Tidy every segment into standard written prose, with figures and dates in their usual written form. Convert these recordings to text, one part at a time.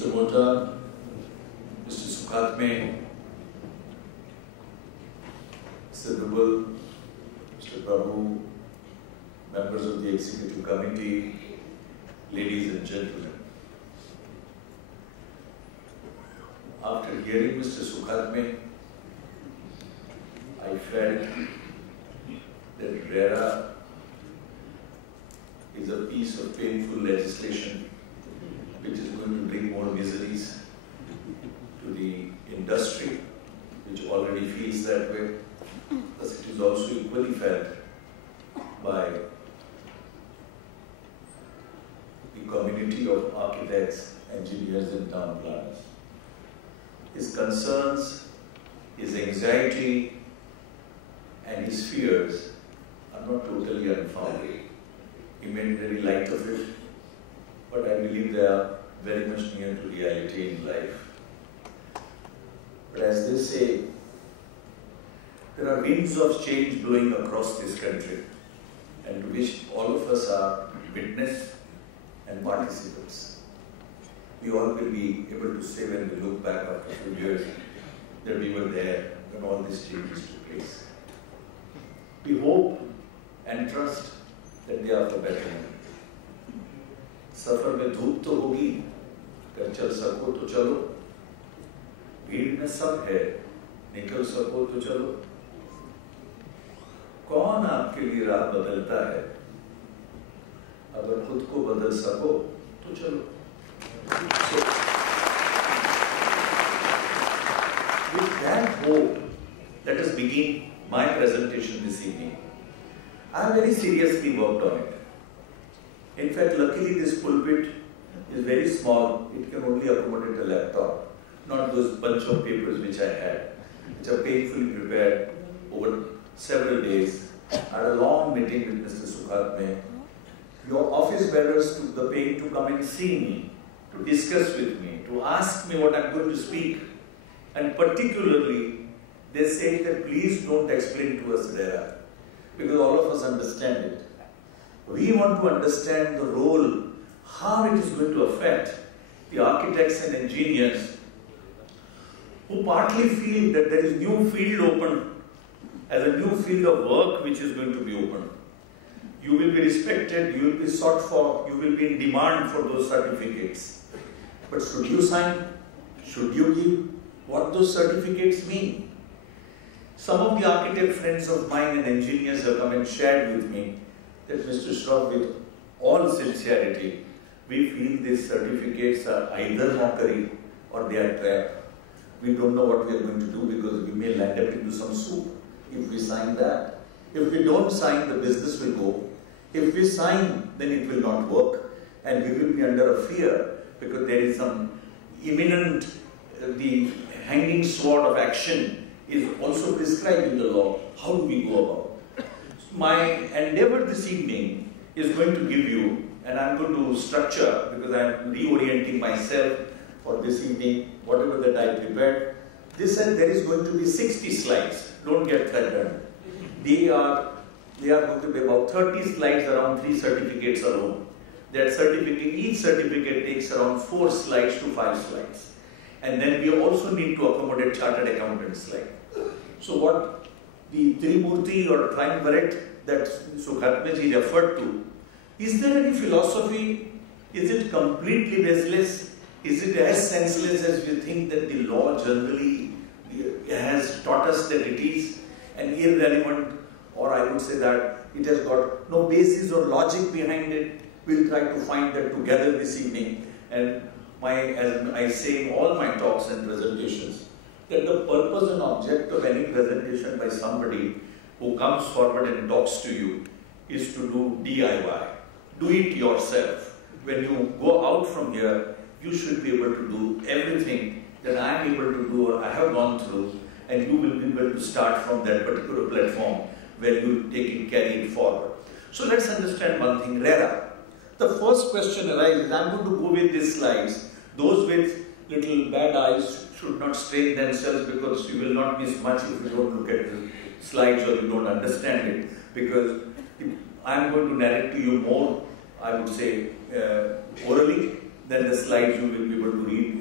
Mr. Mota, Mr. Sukhatme, Mr. Dubal, Mr. Prabhu, members of the Executive Committee, ladies and gentlemen. After hearing Mr. Sukhatme, I felt that Rera is a piece of painful legislation which is going to bring more miseries to the industry, which already feels that way, but it is also equally felt by the community of architects, engineers and town planners. His concerns, his anxiety and his fears are not totally unfounded. He made very light of it, but I believe they are very much near to reality in life. But as they say, there are winds of change blowing across this country, and to which all of us are witness and participants. We all will be able to say when we look back after a few years that we were there when all these changes took place. We hope and trust that they are for betterment. सफर में धूप तो होगी, अगर चल सको तो चलो, भीड़ में सब है, निकल सको तो चलो। कौन आपके लिए राह बदलता है? अगर खुद को बदल सको तो चलो। With that hope, let us begin my presentation this evening. I have very seriously worked on it. In fact, luckily this pulpit is very small. It can only accommodate a laptop, not those bunch of papers which I had, which are painfully prepared over several days. I had a long meeting with Mr. Sukhatme. Your office bearers took the pain to come and see me, to discuss with me, to ask me what I'm going to speak. And particularly, they say that please don't explain to us Rera, because all of us understand it. We want to understand the role, how it is going to affect the architects and engineers who partly feel that there is new field open, as a new field of work which is going to be open. You will be respected, you will be sought for, you will be in demand for those certificates. But should you sign? Should you give? What those certificates mean? Some of the architect friends of mine and engineers have come and shared with me that Mr. Shroff, with all sincerity, we feel these certificates are either mockery or they are trap. We don't know what we are going to do because we may land up into some soup if we sign that. If we don't sign, the business will go. If we sign, then it will not work and we will be under a fear because there is some imminent, the hanging sword of action is also prescribed in the law. How do we go about? My endeavor this evening is going to give you, and I'm going to structure because I'm reorienting myself for this evening, whatever that I prepared. This and there is going to be 60 slides. Don't get threatened. They are going to be about 30 slides around 3 certificates alone. That certificate, each certificate takes around 4 slides to 5 slides. And then we also need to accommodate chartered accountant slide. So what the Trimurti or triumvirate that Sukhatme ji referred to, is there any philosophy? Is it completely baseless? Is it as senseless as we think that the law generally has taught us that it is, and irrelevant, or I would say that it has got no basis or logic behind it? We'll try to find that together this evening. And as I say in all my talks and presentations, that the purpose and object of any presentation by somebody who comes forward and talks to you is to do DIY. Do it yourself. When you go out from here, you should be able to do everything that I am able to do or I have gone through, and you will be able to start from that particular platform where you take it, carry it forward. So let's understand one thing, Rera. The first question arises, I'm going to go with these slides. Those with little bad eyes should not strain themselves because you will not miss much if you don't look at the slides or you don't understand it. Because I'm going to narrate to you more, I would say, orally, than the slides you will be able to read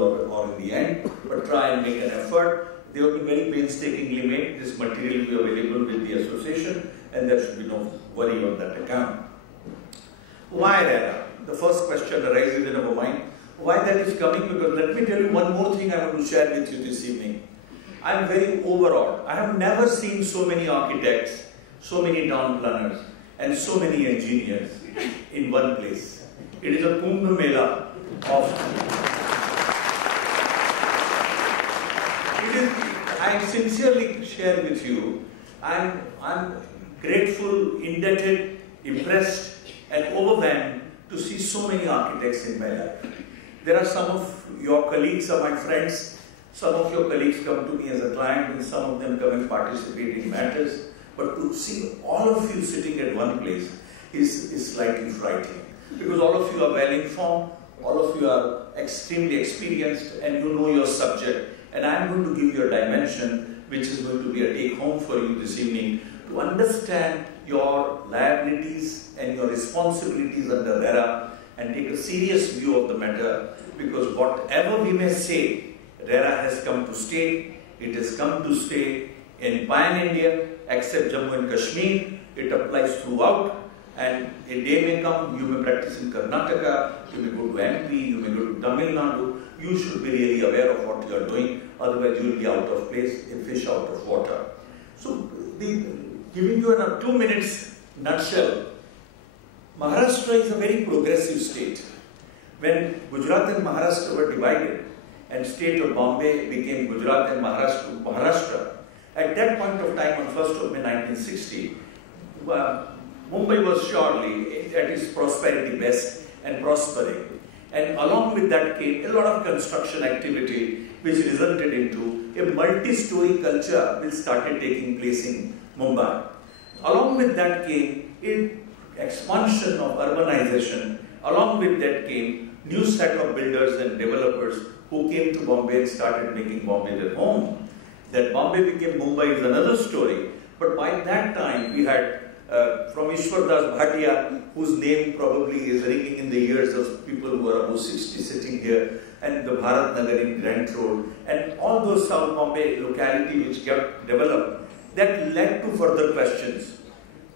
middle or in the end, but try and make an effort. They have been very painstakingly made. This material will be available with the association, and there should be no worry on that account. Why Rera? The first question arises in our mind. Why that is coming? Because let me tell you one more thing I want to share with you this evening. I am very overawed. I have never seen so many architects, so many town planners, and so many engineers in one place. It is a Kumbh Mela of... I sincerely share with you, I'm grateful, indebted, impressed, and overwhelmed to see so many architects in my life. There are some of your colleagues are my friends. Some of your colleagues come to me as a client, and some of them come and participate in matters. But to see all of you sitting at one place is slightly frightening. Because all of you are well informed, all of you are extremely experienced, and you know your subject. And I'm going to give you a dimension which is going to be a take home for you this evening to understand your liabilities and your responsibilities under Rera and take a serious view of the matter, because whatever we may say, Rera has come to stay. It has come to stay in Pan India, except Jammu and Kashmir. It applies throughout, and a day may come, you may practice in Karnataka, you may go to MP, you may go to Tamil Nadu. You should be really aware of what you are doing, otherwise you will be out of place, a fish out of water. So, giving you a 2 minutes nutshell, Maharashtra is a very progressive state. When Gujarat and Maharashtra were divided, and state of Bombay became Gujarat and Maharashtra, at that point of time, on 1st of May 1960, Mumbai was surely at its prosperity best and prospering. And along with that came a lot of construction activity, which resulted into a multi-story culture which started taking place in Mumbai. Along with that came an expansion of urbanization. Along with that came new set of builders and developers who came to Bombay and started making Bombay their home. That Bombay became Mumbai is another story. But by that time, we had from Ishwar Das Bhatia, whose name probably is ringing in the ears of people who are above 60 sitting here, and the Bharat Nagar in Grant Road, and all those South Bombay locality which kept developed, that led to further questions.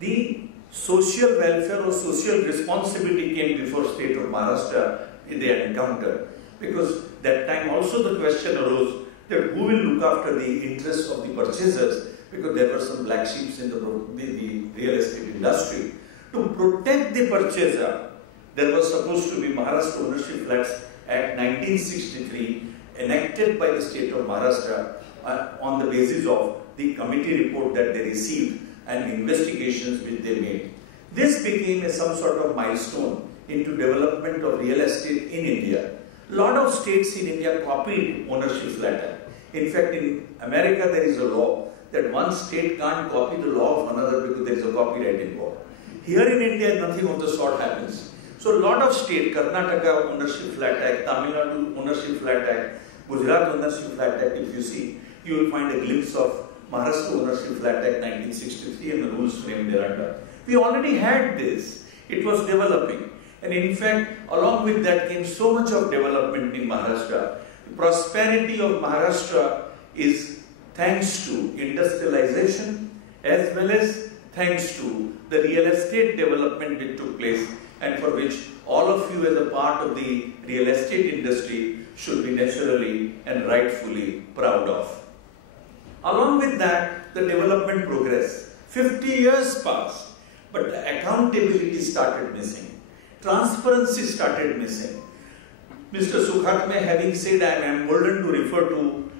The social welfare or social responsibility came before state of Maharashtra they had encountered. Because that time also the question arose that who will look after the interests of the purchasers, because there were some black sheep in the real estate industry. To protect the purchaser, there was supposed to be Maharashtra Ownership Flats Act 1963 enacted by the state of Maharashtra on the basis of the committee report that they received and investigations which they made. This became some sort of milestone into development of real estate in India. A lot of states in India copied Ownership Flat Act. In fact, in America there is a law that one state can't copy the law of another because there is a copyright involved. Here in India, nothing of the sort happens. So a lot of states, Karnataka Ownership Flat Act, Tamil Nadu Ownership Flat Act, Gujarat Ownership Flat Act, if you see, you will find a glimpse of Maharashtra Ownership Flat Act 1963 and the rules framed thereunder. We already had this. It was developing. And in fact, along with that came so much of development in Maharashtra. The prosperity of Maharashtra is thanks to industrialization as well as thanks to the real estate development which took place, and for which all of you as a part of the real estate industry should be naturally and rightfully proud of. Along with that, the development progressed. 50 years passed, but the accountability started missing. Transparency started missing. Mr. Sukhatme, having said I am emboldened to refer to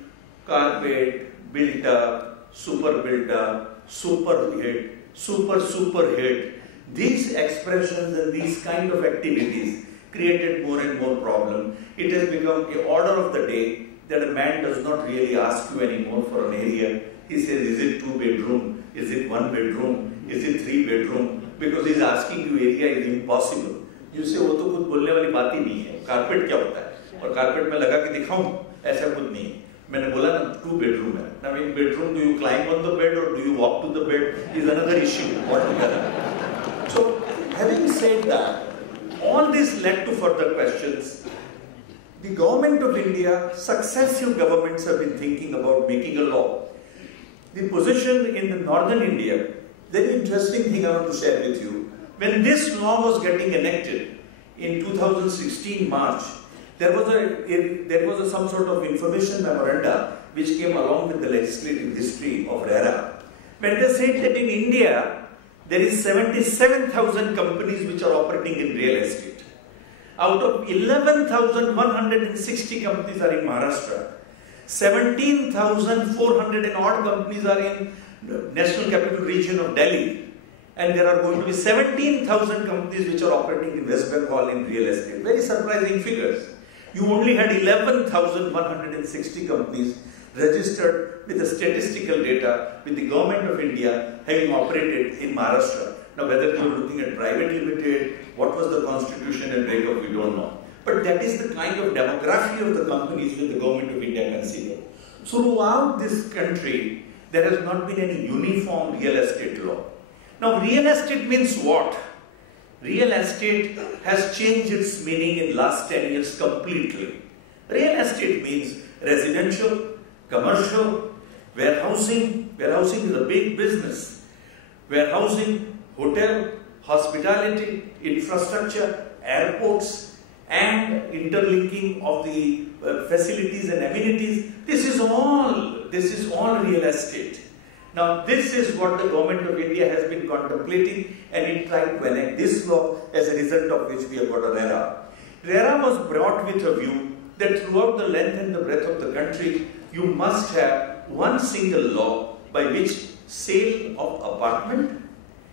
carpet, built up, super built up, super hit, super hit. These expressions and these kind of activities created more and more problem. It has become an order of the day that a man does not really ask you anymore for an area. He says, is it 2 bedroom? Is it 1 bedroom? Is it 3 bedroom? Because he's asking you area is impossible. You say, वो तो कुछ बोलने वाली बात ही नहीं है. Carpet क्या होता है? और carpet में लगा के दिखाऊं? ऐसा कुछ नहीं है. मैंने बोला ना 2 bedroom है. Now in bedroom, do you climb on the bed or do you walk to the bed? Is another issue altogether. So having said that, all this led to further questions. the government of India, successive governments have been thinking about making a law. The position in the northern India, very interesting thing I want to share with you. When this law was getting enacted in 2016 March, there was some sort of information memoranda which came along with the legislative history of Rera. When they said that in India, there is 77,000 companies which are operating in real estate. Out of 11,160 companies are in Maharashtra. 17,400 and odd companies are in the National Capital Region of Delhi. And there are going to be 17,000 companies which are operating in West Bengal in real estate. Very surprising figures. You only had 11,160 companies registered with the statistical data with the government of India having operated in Maharashtra. Now whether you are looking at private limited, what was the constitution and breakup, we don't know. But that is the kind of demography of the companies which the government of India considered. Throughout this country, there has not been any uniform real estate law. Now real estate means what? Real estate has changed its meaning in last 10 years completely. Real estate means residential, commercial, warehousing. Warehousing is a big business. Warehousing, hotel, hospitality, infrastructure, airports, and interlinking of the facilities and amenities. This is all real estate. Now this is what the government of India has been contemplating, and it tried to enact this law, as a result of which we have got a Rera. Rera was brought with a view that throughout the length and the breadth of the country, you must have one single law by which sale of apartment,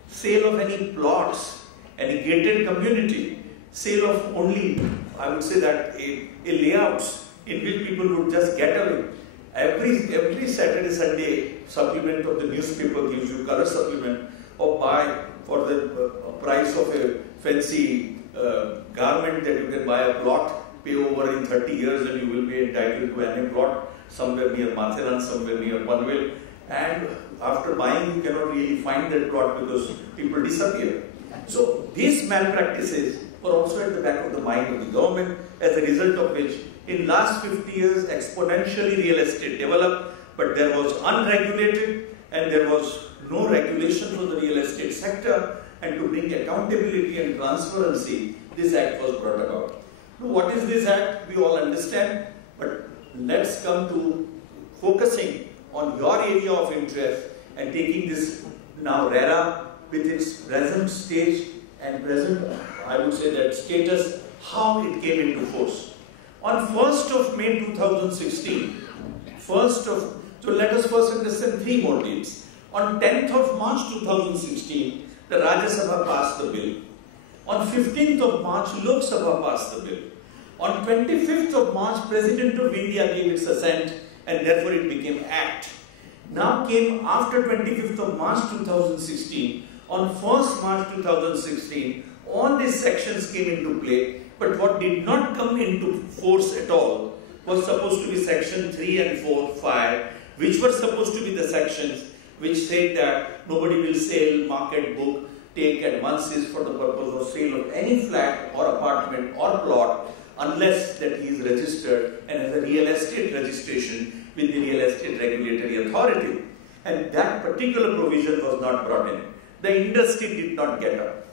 sale of any plots, any gated community, sale of only, I would say that, a layouts in which people would just get away. Every Saturday, Sunday, supplement of the newspaper gives you color supplement, or buy for the price of a fancy garment that you can buy a plot, pay over in 30 years and you will be entitled to any plot somewhere near Mathiran, somewhere near Panvel. And after buying, you cannot really find that plot because people disappear. So these malpractices were also at the back of the mind of the government, as a result of which in last 50 years exponentially real estate developed, but there was unregulated and there was no regulation for the real estate sector, and to bring accountability and transparency, this act was brought about. Now, what is this act? We all understand, but let's come to focusing on your area of interest and taking this now Rera with its present stage and present, I would say that status, how it came into force. On 1st of May 2016, so let us first understand three more dates. On 10th of March 2016, the Rajya Sabha passed the bill. On 15th of March, Lok Sabha passed the bill. On 25th of March, President of India gave its assent, and therefore it became Act. Now came after 25th of March 2016, on 1st March 2016, all these sections came into play, but what did not come into force at all was supposed to be section 3 and 4, 5, which were supposed to be the sections which said that nobody will sell, market, book, take advances for the purpose of sale of any flat or apartment or plot unless that he is registered and has a real estate registration with the real estate regulatory authority. And that particular provision was not brought in. The industry did not get up.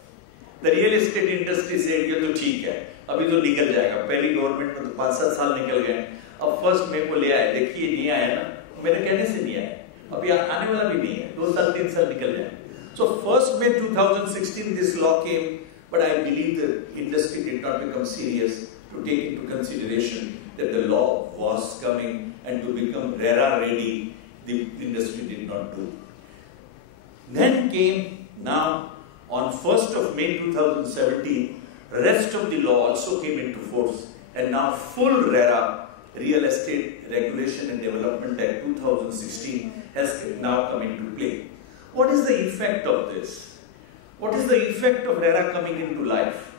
The real estate industry said, ये तो ठीक है, अभी तो निकल जाएगा. पहली government में तो 5-7 साल निकल गए. अब फर्स्ट मे को ले आए, देखिए नहीं आया ना, मेरे कहने से नहीं आया. अभी आने वाला भी नहीं है, 2 साल 3 साल निकल जाए. So 1st May 2016 this law came, but I believe the industry did not become serious to take into consideration that the law was coming, and to become Rera ready, the industry did not do. Then came now on 1st of May 2017, rest of the law also came into force, and now full Rera, Real Estate Regulation and Development Act 2016 has now come into play. What is the effect of this? What is the effect of Rera coming into life?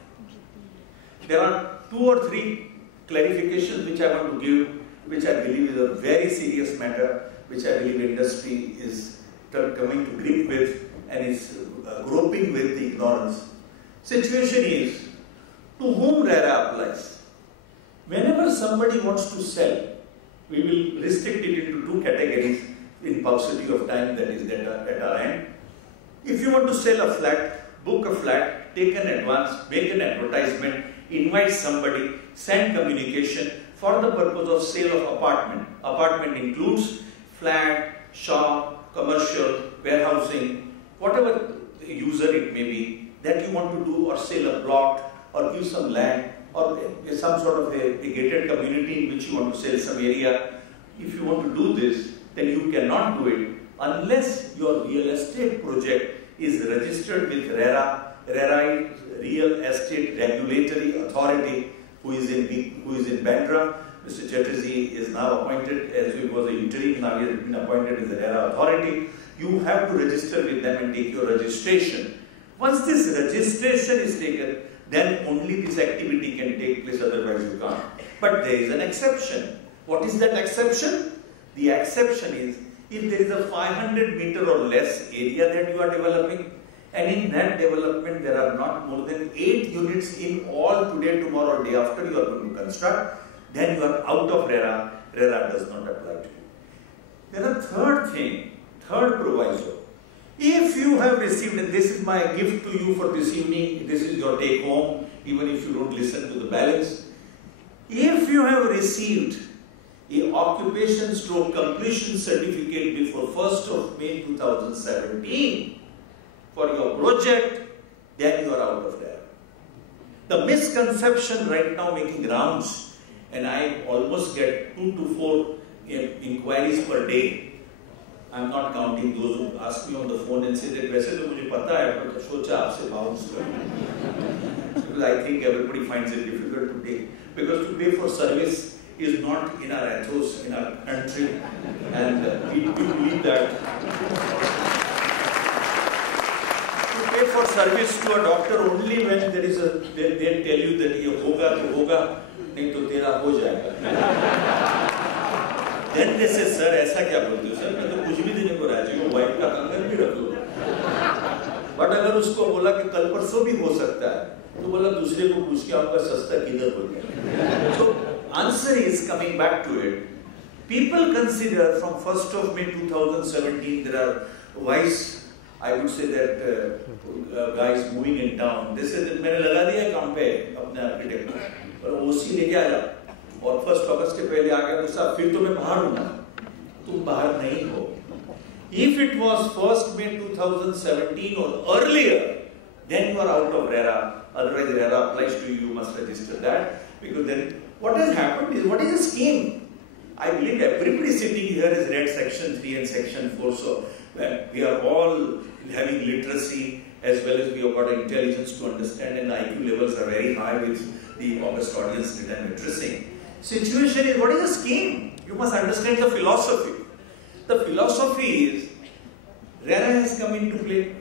There are 2 or 3 clarifications which I want to give, which I believe is a very serious matter, which I believe industry is coming to grip with and is groping with the ignorance. Situation is, to whom Rera applies? Whenever somebody wants to sell, we will restrict it into two categories in paucity of time that is at our end. If you want to sell a flat, book a flat, take an advance, make an advertisement, invite somebody, send communication for the purpose of sale of apartment. Apartment includes flat, shop, commercial, warehousing, whatever user it may be, that you want to do, or sell a plot, or give some land, or some sort of a gated community in which you want to sell some area. If you want to do this, then you cannot do it unless your real estate project is registered with Rera Real Estate Regulatory Authority, who is in Bandra. Mr. Chatterjee is now appointed, as he was an interim, now he has been appointed as the Rera Authority. You have to register with them and take your registration. Once this registration is taken, then only this activity can take place, otherwise you can't. But there is an exception. What is that exception? The exception is if there is a 500 meter or less area that you are developing, and in that development there are not more than 8 units in all today, tomorrow, or day after you are going to construct, then you are out of Rera. Rera does not apply to you. Then a third proviso. If you have received, and this is my gift to you for this evening, this is your take home, even if you don't listen to the balance. If you have received a occupation stroke completion certificate before 1st of May 2017 for your project, then you are out of there. The misconception right now making rounds, and I almost get 2 to 4 inquiries per day. I am not counting those who ask me on the phone and say that वैसे तो मुझे पता है पर सोचा आपसे bounce करूं, because I think everybody finds it difficult to pay, because to pay for service is not in our ethos, in our country, and we believe that to pay for service to a doctor only when there is a they tell you that ये होगा तो होगा नहीं तो तेरा हो जाएगा. Then they say, sir, ऐसा क्या बोलते हो सर, मैं तो कुछ भी देने को राजी हूँ, वाइफ का कंगन भी रख लो. बट अगर उसको बोला कि कल परसों भी हो सकता है, तो बोला दूसरे को पूछ के आपका सस्ता किधर हो गया. So answer is coming back to it. People consider from 1st of May 2017 there are wise, I would say that guys moving in town. They say that मैंने लगा दिया काम पे अपने आर्किटेक्ट को, और ओसी लेके आ जा. और 1 अगस्त के पहले आ गया तो साहब फिर तो मैं बाहर हूँ ना, तुम बाहर नहीं हो. If it was 1st May 2017 or earlier, then you are out of Rera. Otherwise Rera applies to you, you must register that, because then what has happened is, what is the scheme? I believe everybody sitting here has read section 3 and section 4, so we are all having literacy as well as we have got intelligence to understand, and the IQ levels are very high with the august audience that I am addressing. Situation is, what is the scheme? You must understand the philosophy. The philosophy is, Rera has come into play.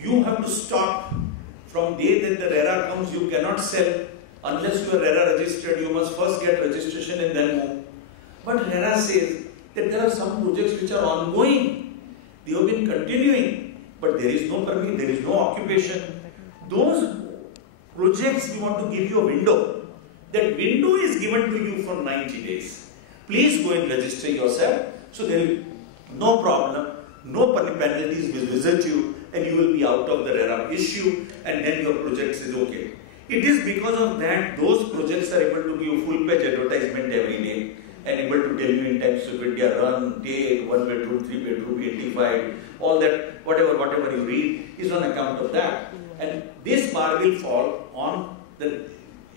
You have to stop from the day that the Rera comes. You cannot sell unless you are Rera registered. You must first get registration and then move. But Rera says that there are some projects which are ongoing. They have been continuing, but there is no permit, there is no occupation. Those projects, we want to give you a window. That window is given to you for 90 days. Please go and register yourself. So there will be no problem, no penalties will visit you, and you will be out of the Rera issue, and then your project is okay. It is because of that those projects are able to give full page advertisement every day and able to tell you in types of India, run, take, 1 bedroom, 3 bedroom, 85, all that, whatever you read is on account of that. And this bar will fall on the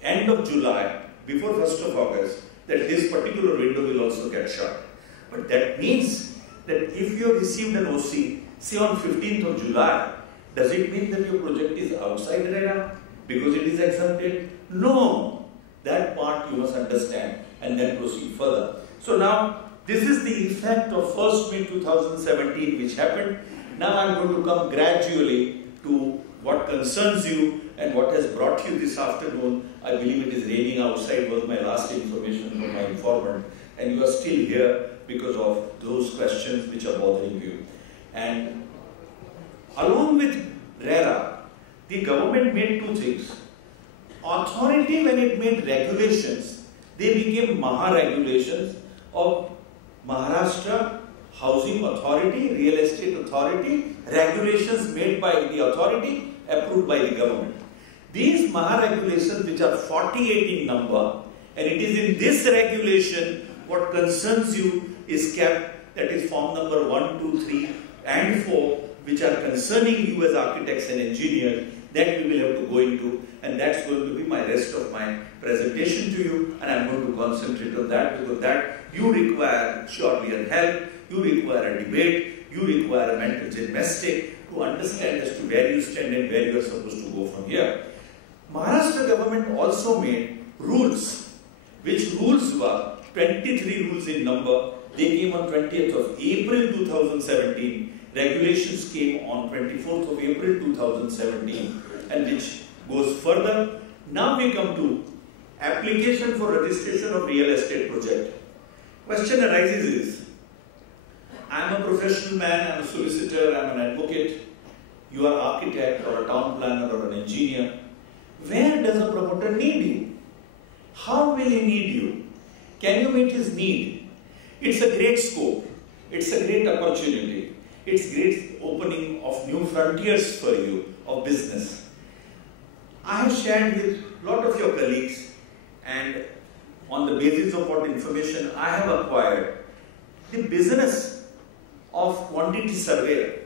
end of July, before 1st of August, that this particular window will also get shut. But that means that if you have received an OC, say on 15th of July, does it mean that your project is outside Rera because it is exempted? No. That part you must understand and then proceed further. So now, this is the effect of 1st May 2017 which happened. Now I am going to come gradually to what concerns you and what has brought you this afternoon. I believe it is raining outside, was my last information from my informant, and you are still here because of those questions which are bothering you. And along with Rera, the government made two things. Authority, when it made regulations, they became Maha regulations of Maharashtra Housing Authority, Real Estate Authority, regulations made by the authority, approved by the government. These Maha regulations, which are 48 in number, and it is in this regulation what concerns you is kept, that is form number 1, 2, 3 and 4, which are concerning you as architects and engineers, that we will have to go into, and that's going to be my rest of my presentation to you, and I'm going to concentrate on that, because that you require surely a help, you require a debate, you require a mental gymnastic to understand as to where you stand and where you are supposed to go from here. Maharashtra government also made rules, which rules were 23 rules in number. They came on 20th of April 2017. Regulations came on 24th of April 2017, and which goes further. Now we come to application for registration of real estate project. Question arises is, I am a professional man, I am a solicitor, I am an advocate, you are an architect or a town planner or an engineer. Where does a promoter need you? How will he need you? Can you meet his need? It's a great scope, it's a great opportunity, it's great opening of new frontiers for you of business. I have shared with a lot of your colleagues, and on the basis of what information I have acquired, the business of quantity surveyor,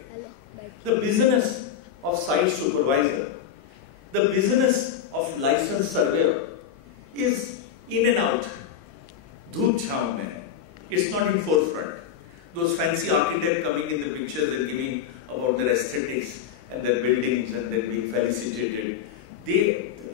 the business of site supervisor, the business of licensed surveyor is in and out. Dhoop chhav mein. It's not in forefront. Those fancy architects coming in the pictures and giving about their aesthetics and their buildings and their being felicitated,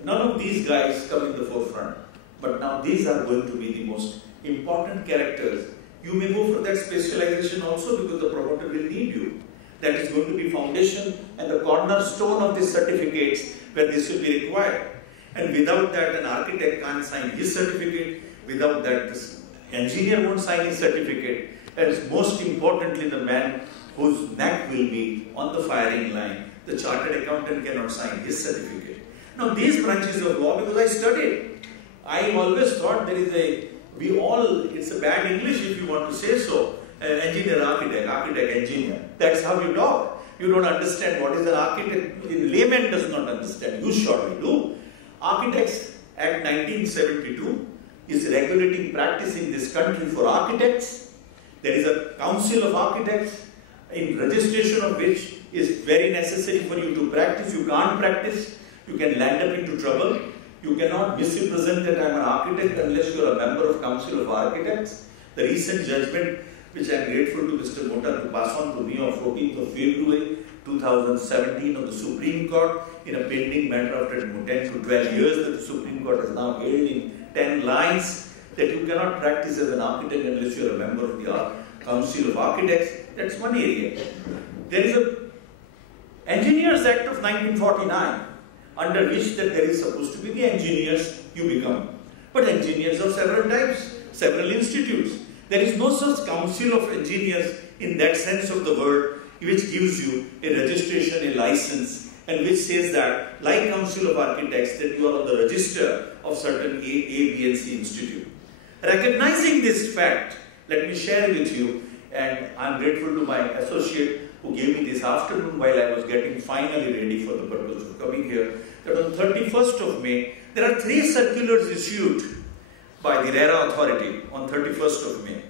none of these guys come in the forefront. But now these are going to be the most important characters. You may go for that specialization also, because the promoter will need you. That is going to be foundation and the cornerstone of the certificates where this will be required. And without that, an architect can't sign his certificate. Without that, this engineer won't sign his certificate. And most importantly, the man whose neck will be on the firing line, the chartered accountant, cannot sign his certificate. Now these branches of law, because I studied, I always thought there is it's a bad English if you want to say so. Engineer, architect, architect, engineer. That's how you talk. You don't understand what is an architect. Layman does not understand. You surely do. Architects Act 1972 is regulating practice in this country for architects. There is a council of architects, in registration of which is very necessary for you to practice. You can't practice, you can land up into trouble. You cannot misrepresent that I am an architect unless you are a member of Council of Architects. The recent judgment, which I am grateful to Mr. Mota to pass on to me, on 14th of February 2017 of the Supreme Court, in a pending matter after 10 to 12 years that the Supreme Court has now held in 10 lines, that you cannot practice as an architect unless you are a member of the Council of Architects. That's one area. There is a Engineers Act of 1949, under which that there is supposed to be the engineers you become. But engineers of several types, several institutes. There is no such council of engineers in that sense of the word, which gives you a registration, a license, and which says that, like Council of Architects, that you are on the register of certain A, B, and C institute. Recognizing this fact, let me share with you, and I am grateful to my associate who gave me this afternoon while I was getting finally ready for the purpose of coming here, that on 31st of May, there are 3 circulars issued by the Rera Authority on 31st of May.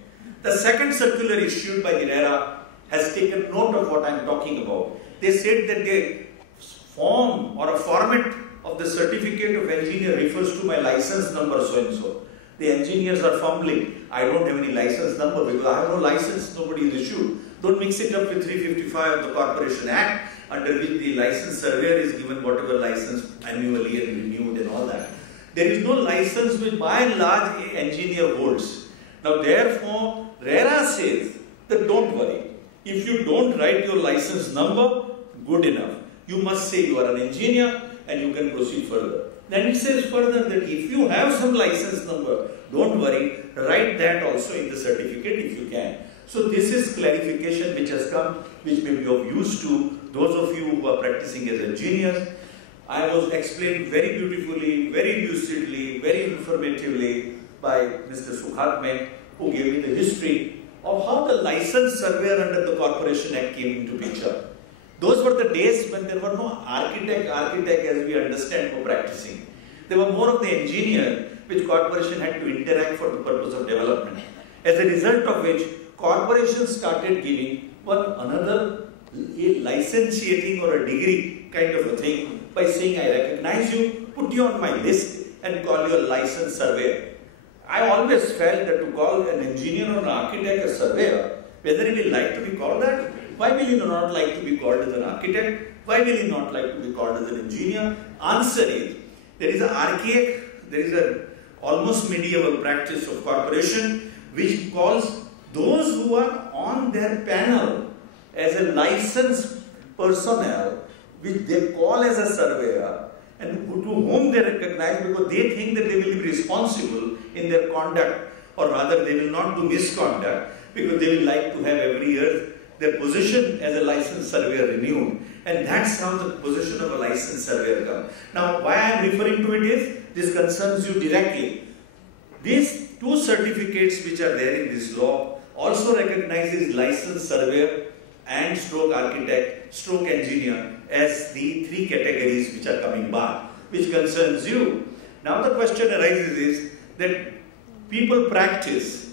The second circular issued by the Rera has taken note of what I am talking about. They said that the form or a format of the certificate of engineer refers to my license number so and so. The engineers are fumbling. I don't have any license number because I have no license, nobody is issued. Don't mix it up with 355 of the Corporation Act, under which the license surveyor is given whatever license annually and renewed and all that. There is no license which by and large an engineer holds. Now therefore, Rera says that don't worry. If you don't write your license number, good enough. You must say you are an engineer and you can proceed further. Then it says further that if you have some license number, don't worry, write that also in the certificate if you can. So this is clarification which has come, which may be of use to those of you who are practicing as engineers. I was explained very beautifully, very lucidly, very informatively by Mr. Sukhatme, who gave me the history of how the license surveyor under the Corporation Act came into picture. Those were the days when there were no architect as we understand for practicing. They were more of the engineer which corporation had to interact for the purpose of development. As a result of which, corporations started giving one another a licentiating or a degree kind of a thing by saying, I recognize you, put you on my list and call you a licensed surveyor. I always felt that to call an engineer or an architect a surveyor, whether he will like to be called that, why will he not like to be called as an architect? Why will he not like to be called as an engineer? Answer is, there is an archaic, there is an almost medieval practice of corporation which calls those who are on their panel as a licensed personnel, which they call as a surveyor, and to whom they recognize because they think that they will be responsible in their conduct, or rather they will not do misconduct because they will like to have every year their position as a licensed surveyor renewed. And that's how the position of a licensed surveyor comes. Now, why I am referring to it is, this concerns you directly. These two certificates which are there in this law also recognizes licensed surveyor and stroke architect, stroke engineer as the three categories which are coming back, which concerns you. Now the question arises is that people practice.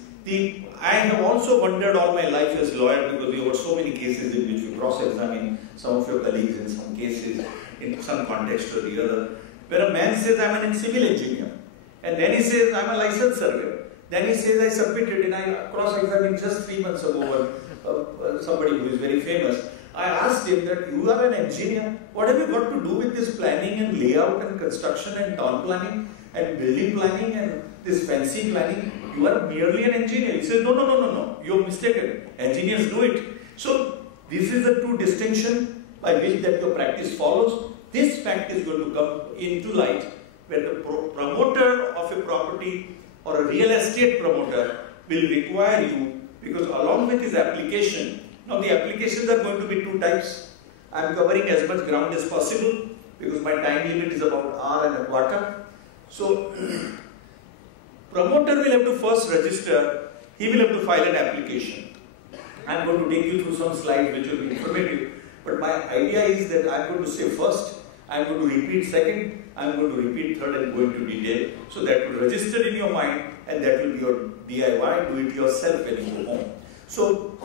I have also wondered all my life as lawyer, because we have so many cases in which we cross-examine some of your colleagues in some cases, in some context or the other, where a man says, I'm an civil engineer, and then he says, I'm a licensed surveyor. Then he says, I submitted, and I cross-examined just 3 months ago somebody who is very famous. I asked him that you are an engineer, what have you got to do with this planning and layout and construction and town planning and building planning and this fancy planning? You are merely an engineer. He says, no, you're mistaken. Engineers do it. So this is the two distinction by which that your practice follows. This fact is going to come into light where the promoter of a property or a real estate promoter will require you, because along with his application, now the applications are going to be two types. I am covering as much ground as possible because my time limit is about an hour and a quarter. So promoter will have to first register, he will have to file an application. I am going to take you through some slides which will be informative, but my idea is that I am going to say first, I am going to repeat second, I am going to repeat third and go into detail. So that will register in your mind and that will be your DIY, do it yourself when you go home. So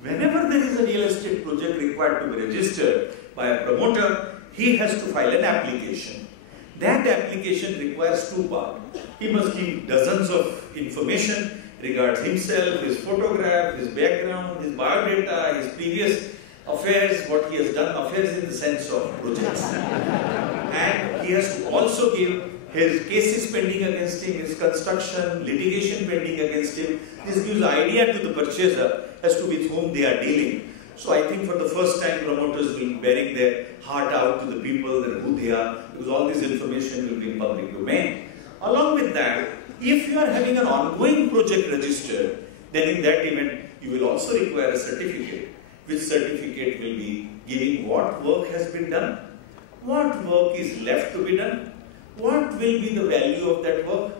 whenever there is a real estate project required to be registered by a promoter, he has to file an application. That application requires two parts. He must give dozens of information regarding himself, his photograph, his background, his biodata, his previous affairs, what he has done, affairs in the sense of projects. And he has to also give his cases pending against him, his construction, litigation pending against him. This gives idea to the purchaser as to with whom they are dealing. So I think for the first time promoters will be bearing their heart out to the people and who they are, because all this information will be in public domain. Along with that, if you are having an ongoing project registered, then in that event you will also require a certificate. Which certificate will be giving what work has been done, what work is left to be done, what will be the value of that work,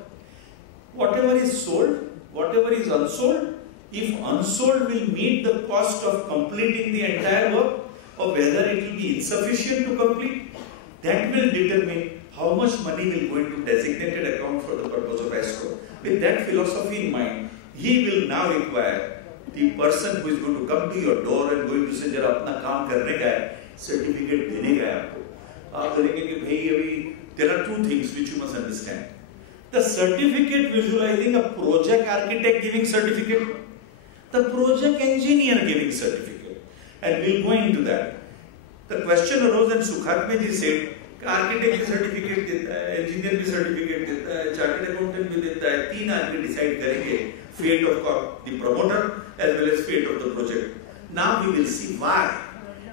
whatever is sold, whatever is unsold. If unsold will meet the cost of completing the entire work, or whether it will be insufficient to complete, that will determine how much money will go into designated account for the purpose of escrow. With that philosophy in mind, he will now require the person who is going to come to your door and going to say, "Jara apna kaam karne ka hai, certificate dene ka hai aapko." Aap बोलेंगे कि भाई अभी there are two things which you must understand. The certificate visualizing a project architect giving certificate, the project engineer giving certificate, and we'll go into that. The question arose and Sukhatme ji said, architect भी certificate देता है, engineer भी certificate देता है, chartered accountant भी देता है, तीन आदमी decide करेंगे fate of the promoter as well as fate of the project. Now we will see why,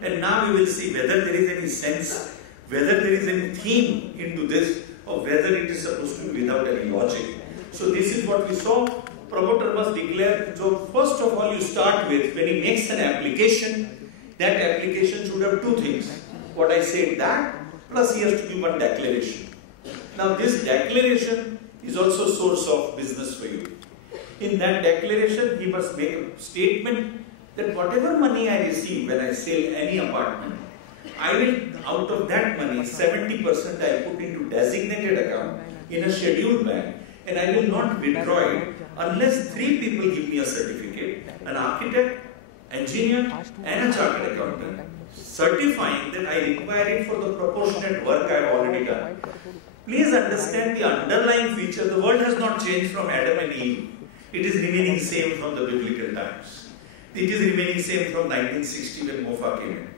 and now we will see whether there is any sense, whether there is any theme into this, or whether it is supposed to be without any logic. So this is what we saw. Promoter must declare. So first of all, you start with, when he makes an application, that application should have two things. What I said, that plus he has to give one declaration. Now this declaration is also a source of business for you. In that declaration, he must make a statement that whatever money I receive when I sell any apartment, I will, out of that money, 70% I put into designated account in a scheduled bank, and I will not withdraw it unless 3 people give me a certificate, an architect, engineer, and a chartered accountant, certifying that I require it for the proportionate work I have already done. Please understand the underlying feature. The world has not changed from Adam and Eve. It is remaining same from the biblical times. It is remaining same from 1960 when Mofa came in.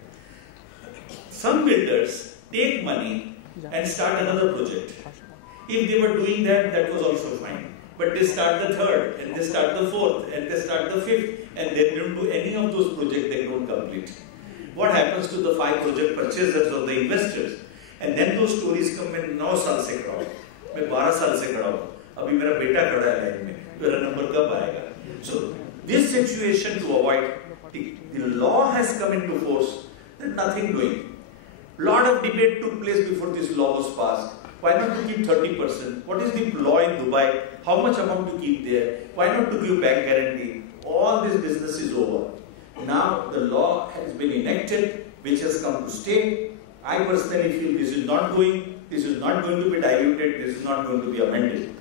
Some builders take money and start another project. If they were doing that, that was also fine. But they start the third, and they start the fourth, and they start the fifth, and they don't do any of those projects, they don't complete. What happens to the 5 project purchasers or the investors? And then those stories come when 9 साल से खड़ा हूँ, मैं 12 साल से खड़ा हूँ, अभी मेरा बेटा खड़ा है लाइन में, मेरा नंबर कब आएगा? So this situation to avoid, the law has come into force, there's nothing doing. Lot of debate took place before this law was passed. Why not to keep 30%? What is the law in Dubai? How much amount to keep there? Why not to give bank guarantee? All this business is over. Now the law has been enacted, which has come to stay. I personally feel this is not going to be diluted, this is not going to be amended.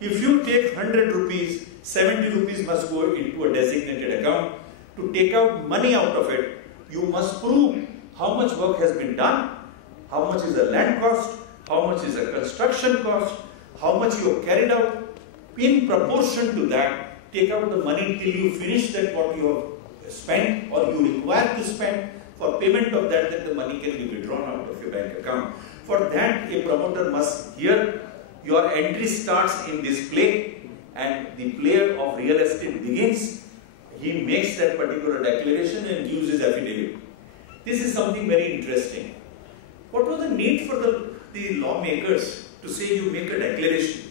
If you take 100 rupees, 70 rupees must go into a designated account. To take out money out of it, you must prove how much work has been done, how much is the land cost, how much is the construction cost, how much you have carried out. In proportion to that, take out the money till you finish that what you have spent or you require to spend. For payment of that, the money can be withdrawn out of your bank account. For that, a promoter must hear your entry starts in this play, and the player of real estate begins. He makes that particular declaration and gives his affidavit. This is something very interesting. What was the need for the lawmakers to say you make a declaration?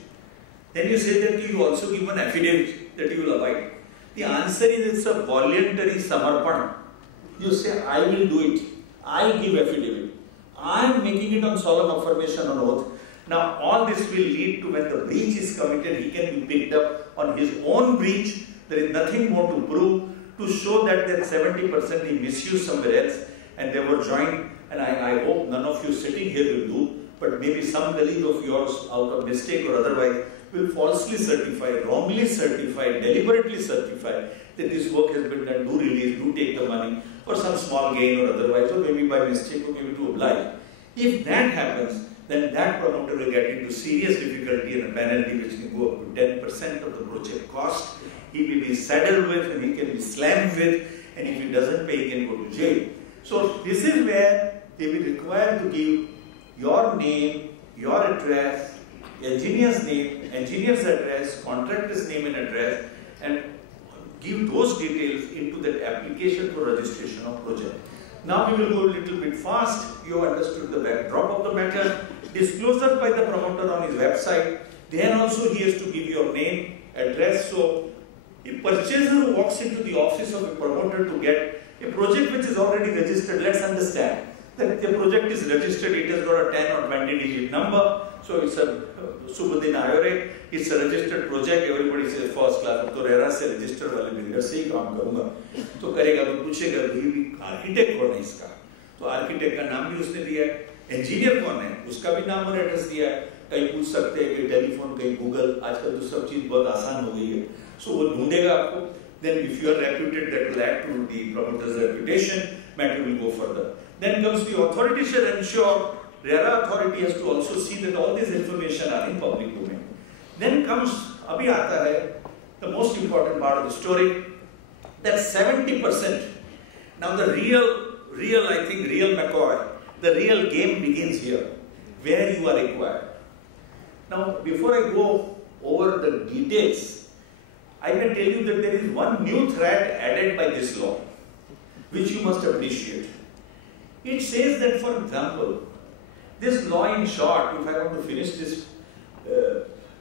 Then you say that you also give an affidavit that you will abide. The answer is it's a voluntary samarpan. You say, I will do it. I give affidavit. I am making it on solemn affirmation on oath. Now all this will lead to when the breach is committed, he can be picked up on his own breach. There is nothing more to prove to show that 70% he misused somewhere else and they were joined. And I hope none of you sitting here will do, but maybe some colleague of yours out of mistake or otherwise will falsely certify, wrongly certify, deliberately certify that this work has been done, do release, do take the money for some small gain or otherwise, or maybe by mistake or maybe to oblige. If that happens, then that promoter will get into serious difficulty and a penalty which can go up to 10% of the project cost. He will be saddled with and he can be slammed with, and if he doesn't pay, he can go to jail. So this is where they will require to give your name, your address, engineer's name, engineer's address, contractor's name and address, and give those details into that application for registration of project. Now we will go a little bit fast. You understood the backdrop of the matter. Disclosure by the promoter on his website. Then also he has to give your name, address. So a purchaser who walks into the office of a promoter to get a project which is already registered, let's understand that the project is registered, it has got a 10 or 20 digit number. So it's a Subudin Ayore, it's a registered project, everybody says first class, तो RERA से register वाले builder से ही काम करूँगा, तो करेगा तो पूछेगा भी आर्किटेक्ट कौन है इसका, तो आर्किटेक्ट का नाम भी उसने दिया है, इंजीनियर कौन है, उसका भी नाम और एड्रेस दिया है, कहीं पूछ सकते हैं कि टेलीफोन कहीं गूगल, आजकल तो सब चीज बहुत आसान हो गई है, so वो ढूंढेगा आपको, then if you are reputed, that will add to the promoter's reputation, matter will go further. Then comes the authority shall ensure. Rera authority has to also see that all this information are in public domain. Then comes, abhi aata hai, the most important part of the story, that 70%. Now the real McCoy, the real game begins here, where you are required. Now before I go over the details, I can tell you that there is one new thread added by this law, which you must appreciate. It says that, for example, this law in short, if I want to finish this,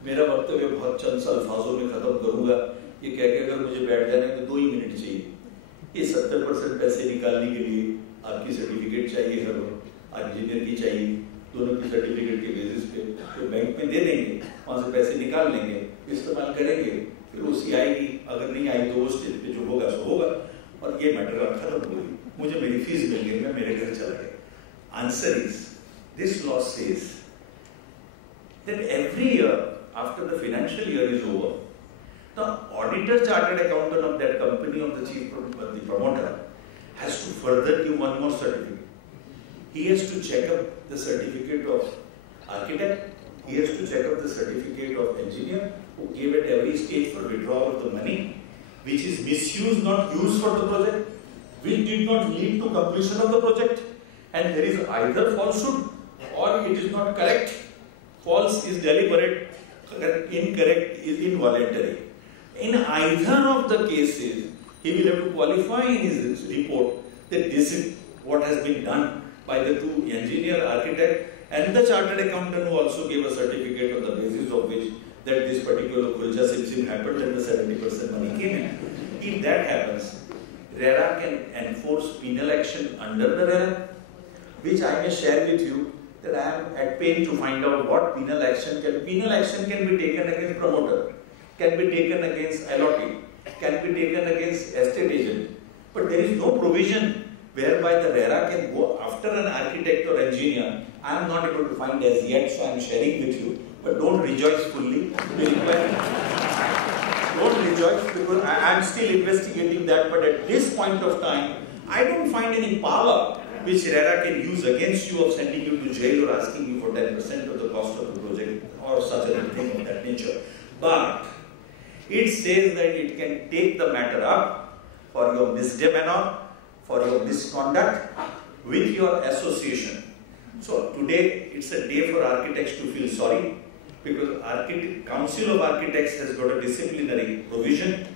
मेरा वक्तव्य बहुत चंद सा अल्फाजों में खत्म करूँगा, ये कह के अगर मुझे बैठ जाने में 2 ही मिनट चाहिए, ये 70% पैसे निकालने के लिए आपकी सर्टिफिकेट चाहिए, हर इंजीनियर की चाहिए, दोनों की सर्टिफिकेट के बेसिस पे तो बैंक में दे देंगे, वहाँ से पैसे निकाल लेंगे, इस्तेमाल करेंगे, फिर वो CI की अगर नहीं आई तो वो स्टेज पे जो होगा सो होगा और ये मैटर अब खत्म हो गई, मुझे मेरी फीस मिल गई, मैं मेरे घर चला गया। Answer is this law says that every year after the financial year is over, the auditor chartered accountant of that company of the promoter has to further give one more certificate. He has to check up the certificate of architect, he has to check up the certificate of engineer who gave at every stage for withdrawal of the money, which is misused, not used for the project, which did not lead to completion of the project, and there is either falsehood or it is not correct. False is deliberate, incorrect is involuntary. In either of the cases, he will have to qualify in his report that this is what has been done by the two engineer, architect and the chartered accountant who also gave a certificate on the basis of which that this particular Kulja Simsim happened and the 70% money came in. If that happens, Rera can enforce penal action under the Rera, which I may share with you that I am at pain to find out what penal action can be taken against promoter, can be taken against allotee, can be taken against estate agent. But there is no provision whereby the Rera can go after an architect or engineer. I am not able to find as yet, so I am sharing with you. But don't rejoice fully. Don't rejoice because I am still investigating that. But at this point of time, I don't find any power which Rera can use against you of sending you to jail or asking you for 10% of the cost of the project or such a thing of that nature. But it says that it can take the matter up for your misdemeanor, for your misconduct with your association. So today it's a day for architects to feel sorry because Council of Architects has got a disciplinary provision.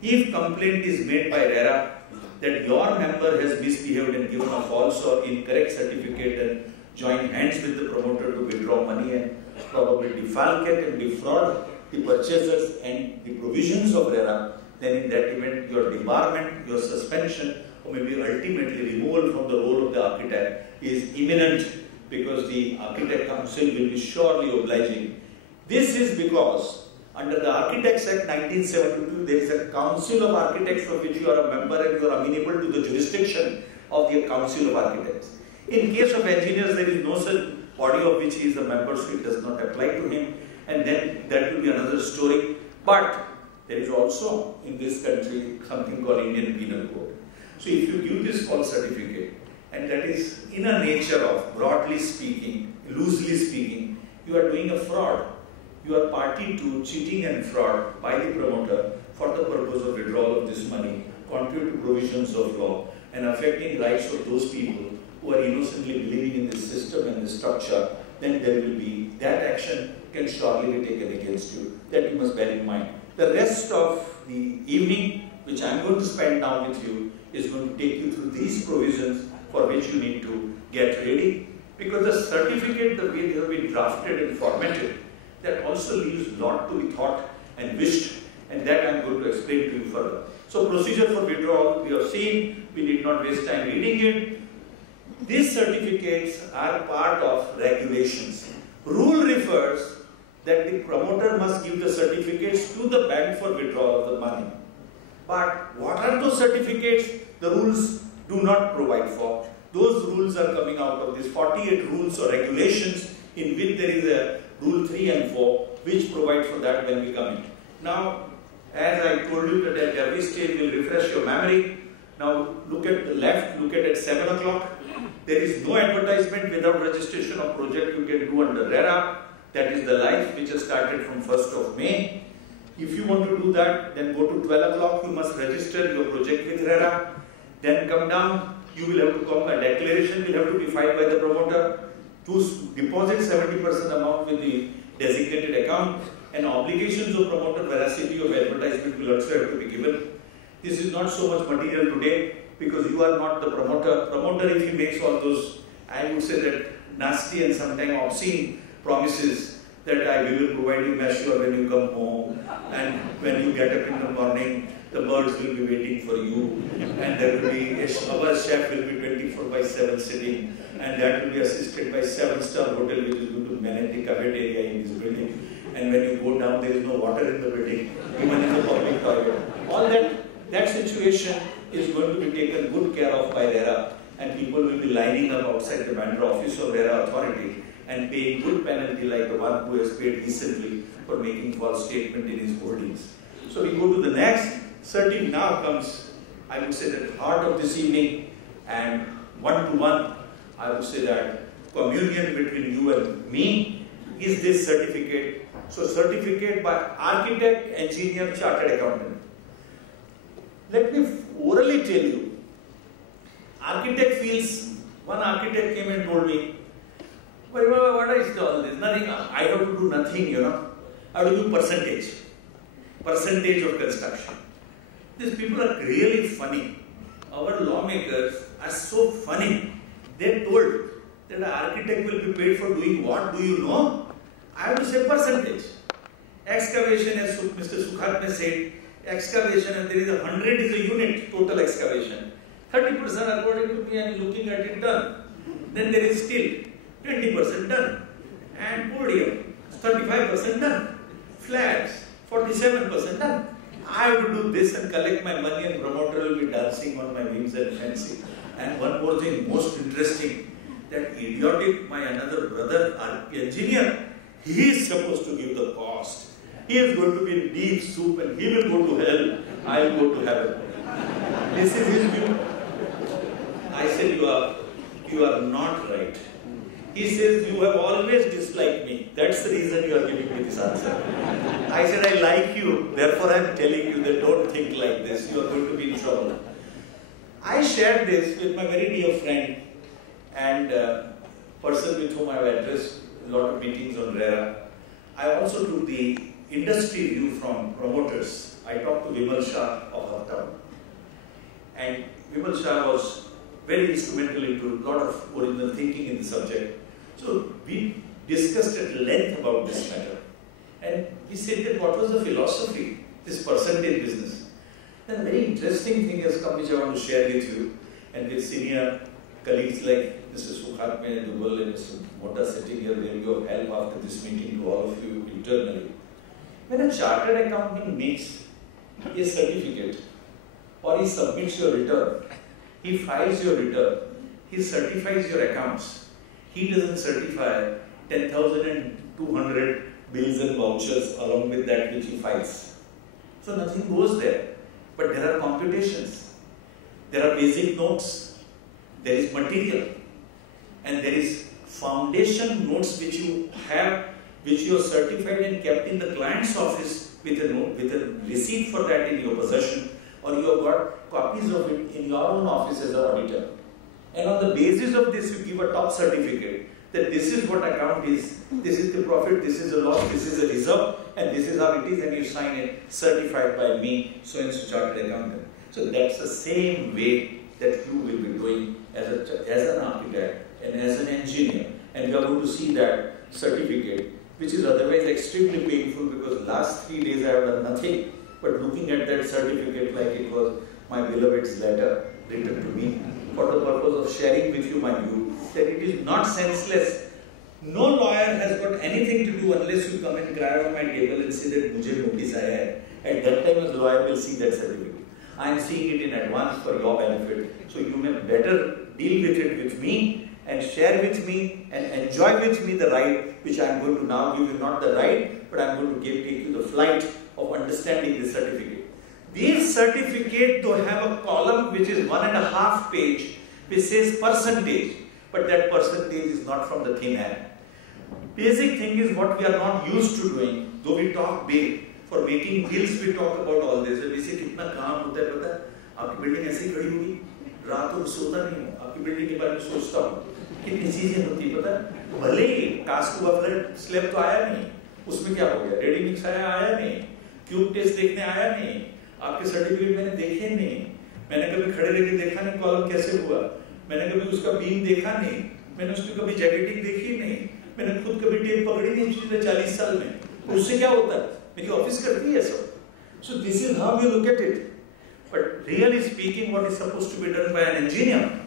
If complaint is made by Rera that your member has misbehaved and given a false or incorrect certificate and joined hands with the promoter to withdraw money and probably defalcate and defraud the purchasers and the provisions of Rera, then in that event your debarment, your suspension or maybe ultimately removal from the role of the architect is imminent because the Architect Council will be surely obliging. This is because under the Architects Act 1972, there is a Council of Architects of which you are a member and you are amenable to the jurisdiction of the Council of Architects. In case of engineers, there is no such body of which he is a member, so it does not apply to him. And then that will be another story. But there is also in this country something called Indian Penal Code. So if you give this false certificate, and that is in a nature of, broadly speaking, loosely speaking, you are doing a fraud. You are party to cheating and fraud by the promoter for the purpose of withdrawal of this money, contrary to provisions of law and affecting rights of those people who are innocently believing in this system and this structure, then there will be, that action can surely be taken against you. That you must bear in mind. The rest of the evening, which I am going to spend now with you, is going to take you through these provisions for which you need to get ready. Because the certificate, the way they have been drafted and formatted, that also leaves a lot to be thought and wished, and that I am going to explain to you further. So procedure for withdrawal, we have seen, we need not waste time reading it. These certificates are part of regulations. Rule refers that the promoter must give the certificates to the bank for withdrawal of the money. But what are those certificates? The rules do not provide for. Those rules are coming out of these 48 rules or regulations in which there is a Rule 3 and 4 which provide for that when we come in. Now, as I told you that at every stage we'll refresh your memory. Now look at the left, look at 7 o'clock. There is no advertisement without registration of project you can do under Rera. That is the life which has started from 1st of May. If you want to do that, then go to 12 o'clock, you must register your project with Rera. Then come down, you will have to come, a declaration will have to be filed by the promoter to deposit 70% amount with the designated account, and obligations of promoter veracity of advertisement will also have to be given. This is not so much material today because you are not the promoter. Promoter, if he makes all those, I would say that nasty and sometimes obscene promises that we will provide you measure when you come home and when you get up in the morning the birds will be waiting for you, and there will be, our chef will be 24/7 sitting, and that will be assisted by 7-star hotel which is going to manage the cafeteria in this building. And when you go down, there is no water in the building, even in the public toilet. All that situation is going to be taken good care of by Rera, and people will be lining up outside the vendor office of Rera Authority and paying good penalty like the one who has paid recently for making false statement in his holdings. So we go to the next. Certainly now comes, I would say, the heart of this evening, and one-to-one, I would say that communion between you and me is this certificate. So certificate by architect, engineer, chartered accountant. Let me orally tell you, architect feels, one architect came and told me, what is all this? Nothing, I have to do nothing, you know. I have to do percentage of construction. These people are really funny. Our lawmakers are so funny. They told that an architect will be paid for doing what? Do you know? I have to say percentage. Excavation, as Mr. Sukhatme said, excavation, and there is 100 is a unit, total excavation. 30% according to me, I am looking at it done. Then there is still 20% done. And podium, 35% done. Flags, 47% done. I have to do this and collect my money, and promoter will be dancing on my wings and fancy. And one more thing, most interesting, that idiotic, my another brother, engineer, he is supposed to give the cost. He is going to be in deep soup and he will go to hell. I will go to heaven. This is his view. I said, you are not right. He says, you have always disliked me. That's the reason you are giving me this answer. I said, I like you. Therefore, I am telling you that don't think like this. You are going to be in trouble. I shared this with my very dear friend and person with whom I have addressed a lot of meetings on Rera. I also took the industry view from promoters. I talked to Parimal Shroff of Uptown. And Parimal Shroff was very instrumental into a lot of original thinking in the subject. So we discussed at length about this matter. And we said that what was the philosophy, this percentage business. Then a very interesting thing has come which I want to share with you and with senior colleagues like Mr. Sukhatme and Dubal and Mr. Mota sitting here, they will give help after this meeting to all of you internally. When a chartered accountant makes a certificate or he submits your return, he files your return, he certifies your accounts. He doesn't certify 10,200 bills and vouchers along with that which he files. So nothing goes there. But there are computations. There are basic notes. There is material. And there is foundation notes which you have, which you have certified and kept in the client's office with a note, with a receipt for that in your possession, or you have got copies of it in your own office as an auditor. And on the basis of this, you give a top certificate that this is what account is, this is the profit, this is the loss, this is the reserve, and this is how it is, and you sign it, certified by me, so and so chartered accountant. So that's the same way that you will be doing as an architect and as an engineer. And you are going to see that certificate, which is otherwise extremely painful because last 3 days I have done nothing but looking at that certificate like it was my beloved's letter written to me for the purpose of sharing with you my view that it is not senseless. No lawyer has got anything to do unless you come and cry on my table and say that mujhe notice aaya hai. At that time, as lawyer will see that certificate. I am seeing it in advance for your benefit. So you may better deal with it with me and share with me and enjoy with me the right which I am going to now give you, not the right, but I am going to take you the flight of understanding the certificate. These certificates though have a column which is 1.5 page which says percentage, but that percentage is not from the thin air. Basic thing is what we are not used to doing, though we talk big. For making deals we talk about all this. वैसे कितना काम होता है पता है? आपकी building ऐसे ही खड़ी होगी, रातों को सोता नहीं हूँ, आपकी बिल्डिंग के बारे में सोचता हूँ, कितनी चीजें होती है पता है? भले ही कास्ट को फ्लैट स्लैब तो आया नहीं, उसमें क्या हो गया? रेडी मिक्स आया नहीं, क्यूब टेस्ट देखने आया नहीं, आपके सर्टिफिकेट मैंने देखे नहीं, मैंने कभी खड़े रह के देखा नहीं कॉलम कैसे हुआ, मैंने कभी उसका बीम देखा नहीं, मैंने उसकी कभी जैकेटिंग देखी नहीं, मैंने खुद कभी टेप पकड़ी नहीं पिछले 40 साल में. उससे क्या होता है? मेरी ऑफिस करती है सब. So this is how we look at it. But really speaking, what is supposed to be done by an engineer?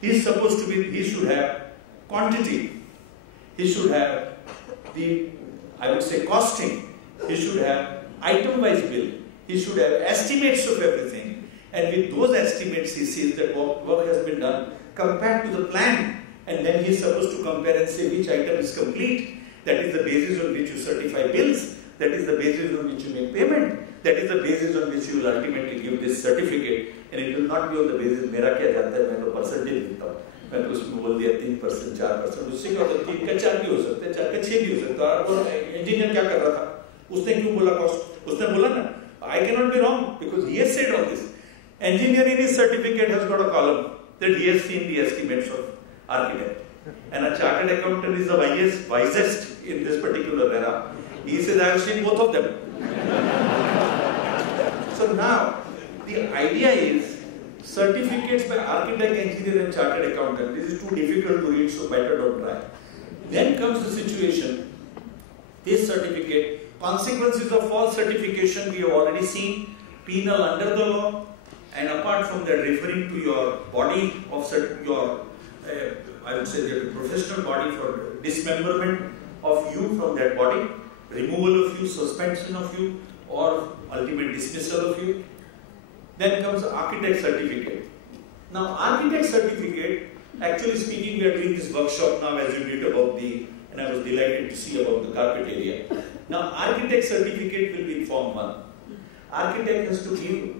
He should have quantity. He should have the, I would say, costing. He should have item-wise bill. He should have estimates of everything. And with those estimates, he sees that work has been done compared to the plan. And then he is supposed to compare and say which item is complete. That is the basis on which you certify bills. That is the basis on which you make payment. That is the basis on which you will ultimately give this certificate. And it will not be on the basis, मेरा क्या जाता है, मैं तो percentage लिखता हूँ. मैं तो उसमें बोल दिया 3%, 4%. उससे क्या होता है, 3 का 4 भी हो सकता है, 4 का 6 भी हो सकता है. और इंजीनियर क्या कर रहा था? उसने क्यों बोला cost? उसने बोला ना, I cannot be wrong because he has said all this. Engineer in his certificate has got a column that he has seen the estimates of architect. And a chartered accountant is the wisest in this particular era. He says, I have seen both of them. So now, the idea is, certificates by architect, engineer and chartered accountant. This is too difficult to read, so better don't try. Then comes the situation, this certificate, consequences of false certification we have already seen, penal under the law, and apart from that referring to your body of your, I would say the professional body for dismemberment of you from that body, removal of you, suspension of you, or ultimate dismissal of you. Then comes the architect certificate. Now architect certificate, actually speaking, we are doing this workshop now as you did about the, and I was delighted to see about the carpet area. Now architect certificate will be in form 1. Architect has to give,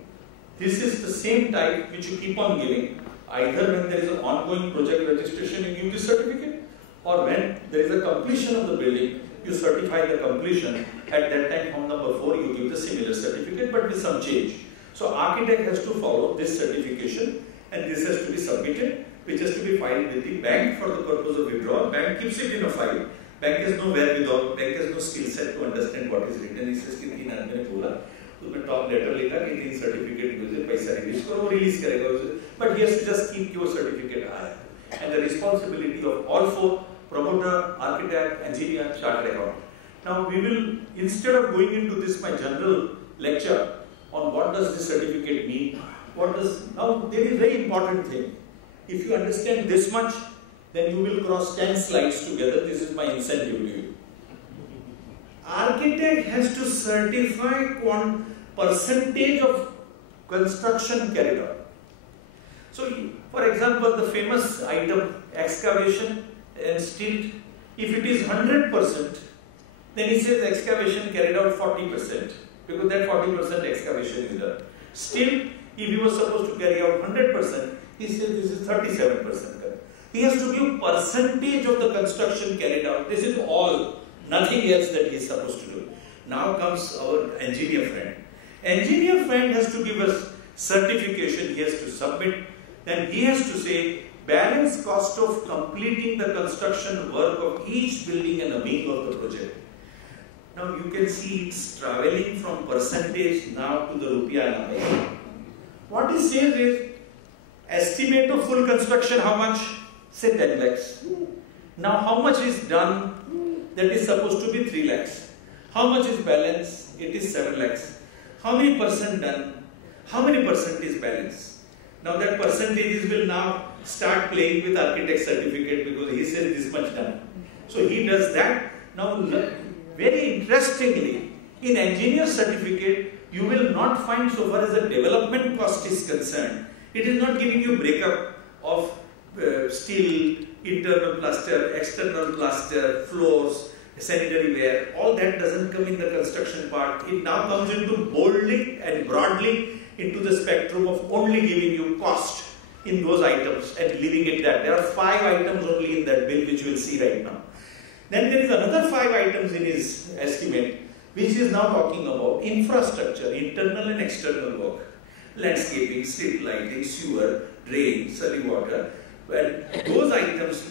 this is the same type which you keep on giving, either when there is an ongoing project registration you give this certificate, or when there is a completion of the building, you certify the completion. At that time, form number 4, you give the similar certificate but with some change. So architect has to follow this certification and this has to be submitted, which has to be filed with the bank for the purpose of withdrawal. Bank keeps it in a file. Bank has no wherewithal, bank has no skill set to understand what is written. He says कि 3 आदमी ने बोला, उसमें top letter लिखा कि 3 certificate मुझे पैसा release करो, release करेगा उसे. But he has to just keep your certificate high. And the responsibility of all 4, promoter, architect, engineer, chartered accountant. Now we will, instead of going into this my general lecture on what does this certificate mean, now there is a very important thing. If you understand this much, then you will cross 10 slides together. This is my incentive to you. Architect has to certify percentage of construction carried out. So, for example, the famous item, excavation and stilt, if it is 100%, then he says excavation carried out 40%, because that 40% excavation is done. Still, if he was supposed to carry out 100%, he says this is 37%. He has to give percentage of the construction carried out. This is all, nothing else that he is supposed to do. Now comes our engineer friend. Engineer friend has to give us certification, he has to submit. Then he has to say balance cost of completing the construction work of each building and a wing of the project. Now you can see it's traveling from percentage now to the rupiah number. What he says is estimate of full construction, how much? Say 10 lakhs. Now how much is done? That is supposed to be 3 lakhs. How much is balance? It is 7 lakhs. How many percent done? How many percent is balance? Now that percentages will now start playing with architect certificate because he says this much done. So he does that. Now very interestingly, in engineer certificate, you will not find, so far as the development cost is concerned, it is not giving you breakup of steel, internal plaster, external plaster, floors, sanitary ware. All that doesn't come in the construction part. It now comes into boldly and broadly into the spectrum of only giving you cost in those items and leaving it there. There are 5 items only in that bill which you will see right now. Then there is another 5 items in his estimate which is now talking about infrastructure, internal and external work, landscaping, street lighting, sewer, drain, surly water. Well, those items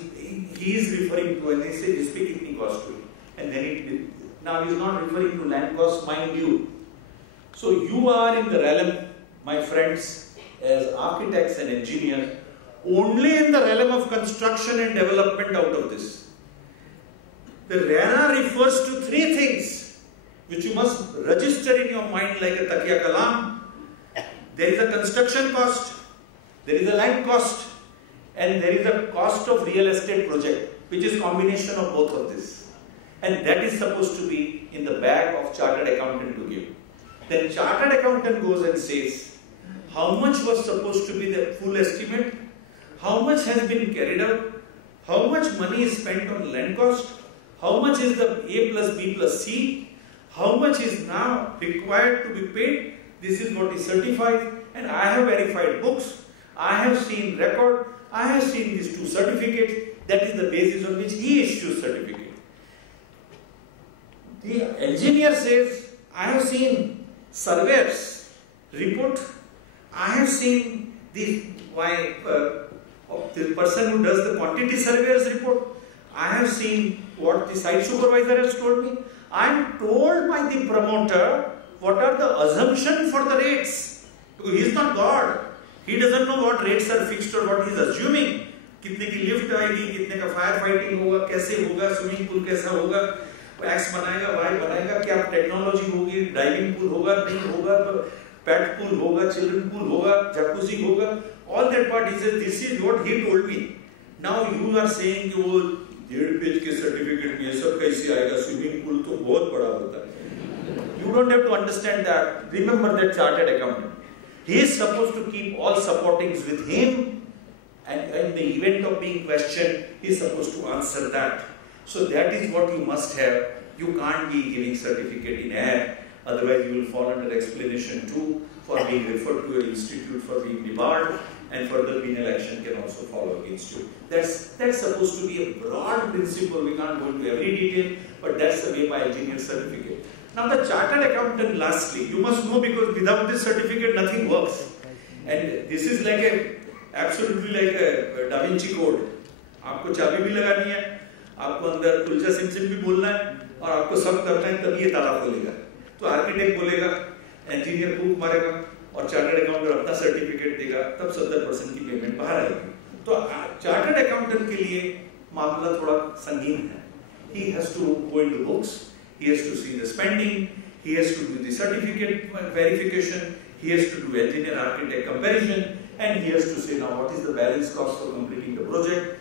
he is referring to and they say this big cost to it. And then now he is not referring to land cost, mind you. So you are in the realm, my friends, as architects and engineers, only in the realm of construction and development out of this. The Rera refers to 3 things which you must register in your mind like a takiya kalam. There is a construction cost, there is a land cost, and there is a cost of real estate project, which is combination of both of this. And that is supposed to be in the bag of chartered accountant to give. Then chartered accountant goes and says, how much was supposed to be the full estimate? How much has been carried out? How much money is spent on land cost? How much is the A plus B plus C? How much is now required to be paid? This is what is certified, and I have verified books. I have seen record. I have seen these two certificates. That is the basis on which he issues certificate. The engineer says, I have seen surveyors report. I have seen the person who does the quantity surveyors report. I have seen what the site supervisor has told me. I am told by the promoter what are the assumptions for the rates. Because he is not God. He doesn't know what rates are fixed or what he is assuming. कितने की lift आएगी, कितने का fire fighting होगा, कैसे होगा, swimming pool कैसा होगा, एक्स बनाएगा, वाई बनाएगा, क्या टेक्नोलॉजी होगी, डाइविंग पूल होगा, नहीं होगा, पेट पूल होगा, चिल्ड्रन पूल होगा, जकूजी होगा. All that part he says, this is what he told me. Now you are saying कि वो 1.5 पेज के सर्टिफिकेट में ये सब कैसे आएगा, स्विमिंग पूल तो बहुत बड़ा होता है. You don't have to understand that. Remember that chartered accountant. He is supposed to keep all supportings with him, and in the event of being questioned, he is supposed to answer that. So that is what you must have. You can't be giving certificate in air, otherwise you will fall under explanation 2 for being referred to an institute for being debarred, and further penal action can also follow against you. That's supposed to be a broad principle. We can't go into every detail, but that's the way by engineer certificate. Now the chartered accountant, lastly, you must know, because without this certificate nothing works. And this is like absolutely like a Da Vinci code. आपको चाबी भी लगानी है, आपको अंदर कुलचा सिमसिम भी बोलना है, और आपको सब करना है, तब ये ताला खोलेगा. तो आर्किटेक्ट बोलेगा, इंजीनियर फूक मारेगा, और चार्टर्ड अकाउंटेंट अपना सर्टिफिकेट देगा, तब 70% की पेमेंट बाहर आएगी. तो चार्टर्ड अकाउंटेंट के लिए मामला थोड़ा संगीन है. He has to go into books. He has to see the spending, he has to do the certificate verification, he has to do engineer architect comparison, and he has to say now what is the balance cost for completing the project.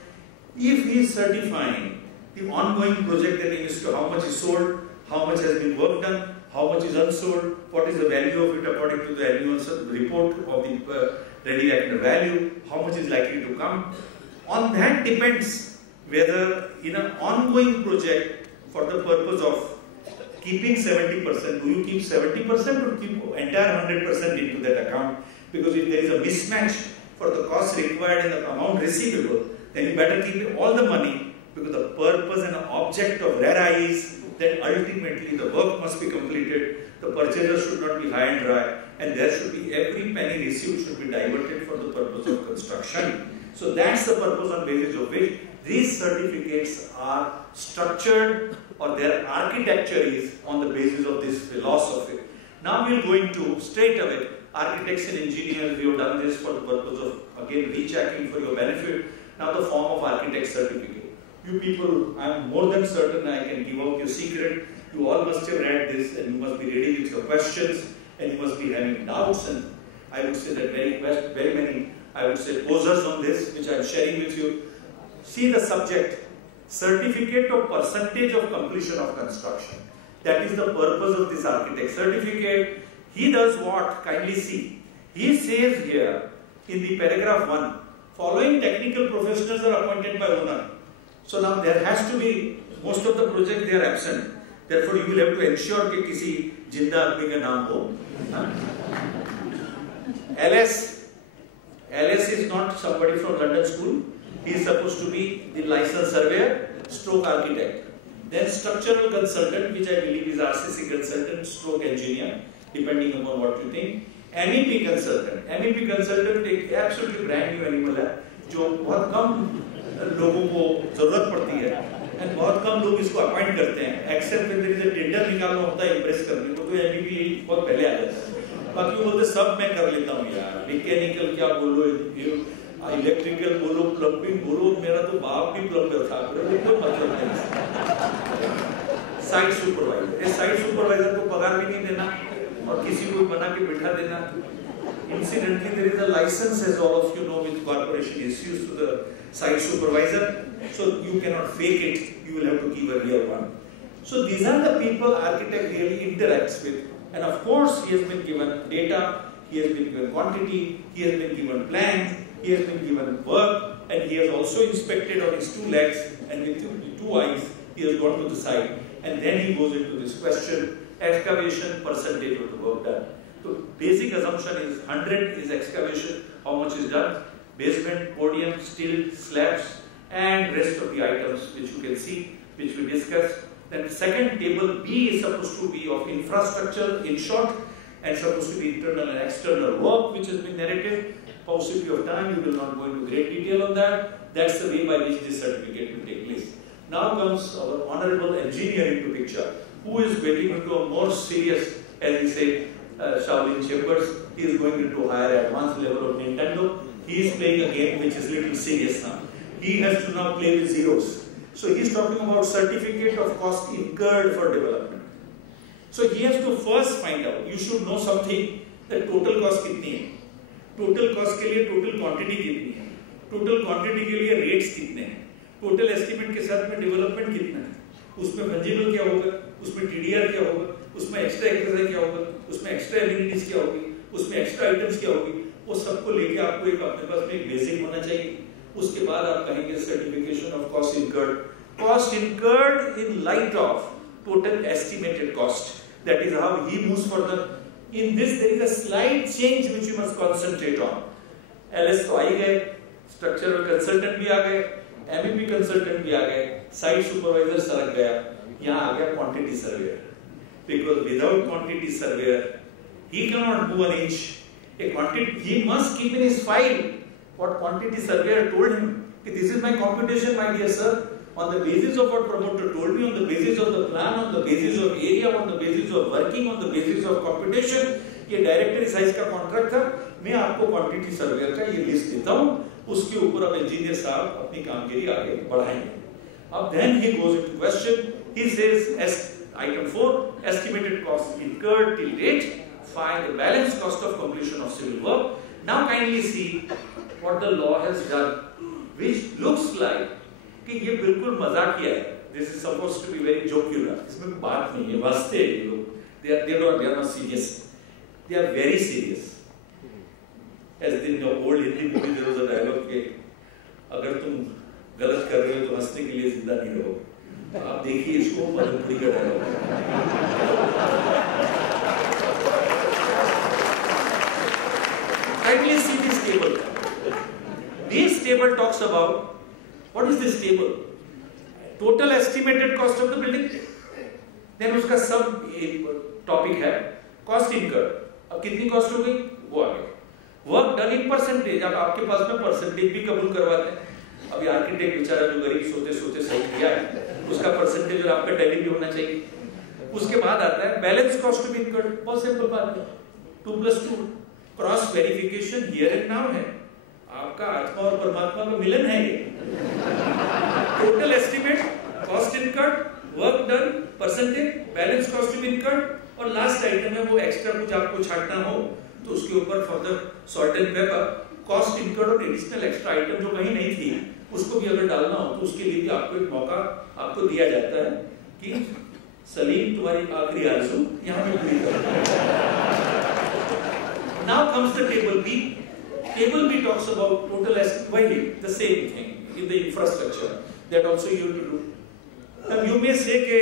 If he is certifying the ongoing project, then he has to how much is sold, how much has been work done, how much is unsold, what is the value of it according to the annual report of the ready reckoner value, how much is likely to come. On that depends whether in an ongoing project, for the purpose of keeping 70%, do you keep 70% or keep entire 100% into that account? Because if there is a mismatch for the cost required and the amount receivable, then you better keep all the money, because the purpose and the object of Rera is that ultimately the work must be completed, the purchaser should not be high and dry, and there should be every penny received should be diverted for the purpose of construction. So that's the purpose on basis of which these certificates are structured, or their architecture is on the basis of this philosophy. Now we'll go into straight away architects and engineers. We have done this for the purpose of again rechecking for your benefit. Now the form of architect certificate. You people, I am more than certain I can give out your secret. You all must have read this, and you must be ready with your questions, and you must be having doubts. And I would say that very many, I would say, posers on this, which I am sharing with you. See the subject. Certificate of percentage of completion of construction. That is the purpose of this architect certificate. He does what? Kindly see. He says here in the paragraph 1, following technical professionals are appointed by owner. So now there has to be, most of the projects they are absent. Therefore you will have to ensure that kisi jinda aadmi ka naam ho. LS is not somebody from London school. He is supposed to be the licensed surveyor, stroke architect. Then structural consultant, which I believe is RCC consultant, stroke engineer, depending upon what you think. MEP consultant. MEP consultant एक absolutely brand new animal है, जो बहुत कम लोगों को जरूरत पड़ती है, and बहुत कम लोग इसको appoint करते हैं. Except when there is a tender निकालना होता है impress करने को, तो MEP बहुत पहले आ जाता है. बाकी वो बोलते सब मैं कर लेता हूँ यार. Mechanical क्या बोलो, इलेक्ट्रिकल बोलो, प्लम्बिंग बोलो, मेरा तो बाप भी प्लम्बर था, कोई मतलब नहीं. साइट सुपरवाइजर, इस साइट सुपरवाइजर को पगार भी नहीं देना और किसी को बना के बिठा देना, Incidentally, there is a license, as all of you know, which corporation issues to the site supervisor. So you cannot fake it, you will have to give a real one. So these are the people architect really interacts with. And of course, he has been given data, he has been given quantity, he has been given plans, he has been given work, and he has also inspected on his 2 legs and with 2 eyes, he has gone to the site. And then he goes into this question, excavation percentage of the work done. So basic assumption is 100 is excavation, how much is done? Basement, podium, steel, slabs, and rest of the items which you can see, which we discussed. Then second table B is supposed to be of infrastructure in short, and supposed to be internal and external work which has been narrated. Paucity of time, we will not go into great detail on that. That's the way by which this certificate will take place. Now comes our honorable engineer into picture, who is getting into a more serious, as we say, Shaolin Chambers. He is going into higher advanced level of Nintendo. He is playing a game which is a little serious now. He has to now play with zeros. So he is talking about certificate of cost incurred for development. So he has to first find out, you should know something, that total cost कितनी है, total cost के लिए total quantity कितनी है, total quantity के लिए rates कितने हैं, total estimate के साथ में development कितना है, उसमें fungible क्या होगा, उसमें TDR क्या होगा, उसमें extra exercise क्या होगा, उसमें extra amenities क्या होगी, उसमें extra items क्या होगी, वो सबको लेके आपको एक अपने पास में एक basic होना चाहिए. उसके बाद आप कहेंगे certification of cost incurred in light of total estimated cost. That is how he moves further. In this there is a slight change which you must concentrate on. LS तो आ ही गए, structural consultant भी आ गए, MEP consultant भी आ गए, site supervisor सरक गया, यहाँ आ गया quantity surveyor. Because without quantity surveyor, he cannot move an inch. He must keep in his file what quantity surveyor told him. This is my computation, my dear sir. On the basis of what promoter told me, on the basis of the plan, on the basis of area, on the basis of working, on the basis of computation, ये directory size का contract था. मैं आपको quantity surveyor का ये list देता हूँ, उसके ऊपर अब इंजीनियर साहब अपनी कामगिरी आगे बढ़ाएंगे. अब then he goes into question. He says as item 4, estimated cost incurred till date, find the balance cost of completion of civil work. Now kindly see what the law has done, which looks like कि ये बिल्कुल मजाकिया है. This is supposed to be very jocular. इसमें बात नहीं है, वास्ते हैं ये लोग. They are not serious. They are very serious. As in the old Hindi movie there was a dialogue कि अगर तुम गलत कर रहे हो तो हंसने के लिए जिंदा नहीं रहो. आप देखिए इसको मदनपुरी का dialogue. Kindly see this table. This table talks about, what is this table? Total estimated cost of the building. Then उसका सब topic है cost incurred. अब कितनी cost हो गई? वो आ गई. Work done in percentage. अब आपके पास में percentage भी कबूल करवाते हैं. अभी आर्किटेक्ट बेचारा जो गरीब सोते सोते सही किया है, उसका परसेंटेज और आपका टैली भी होना चाहिए. उसके बाद आता है balance cost to be incurred. बहुत सिंपल बात है, 2+2 cross verification here and now है. आपका आत्मा और परमात्मा का मिलन है ये. Total estimate, cost incurred, work done, percentage, balance cost to be incurred, और लास्ट आइटम है वो एक्स्ट्रा कुछ आपको छांटना हो तो उसके ऊपर further salt and paper, cost incurred और एडिशनल एक्स्ट्रा आइटम जो कहीं नहीं थी उसको भी अगर डालना हो तो उसके लिए भी आपको एक मौका आपको दिया जाता है कि सलीम तुम्हारी आखिरी आरज़ू यहाँ पे पूरी करो. Now comes the table B. Table B talks about total estimate, the same thing in the infrastructure that also you have to do. अब you may say कि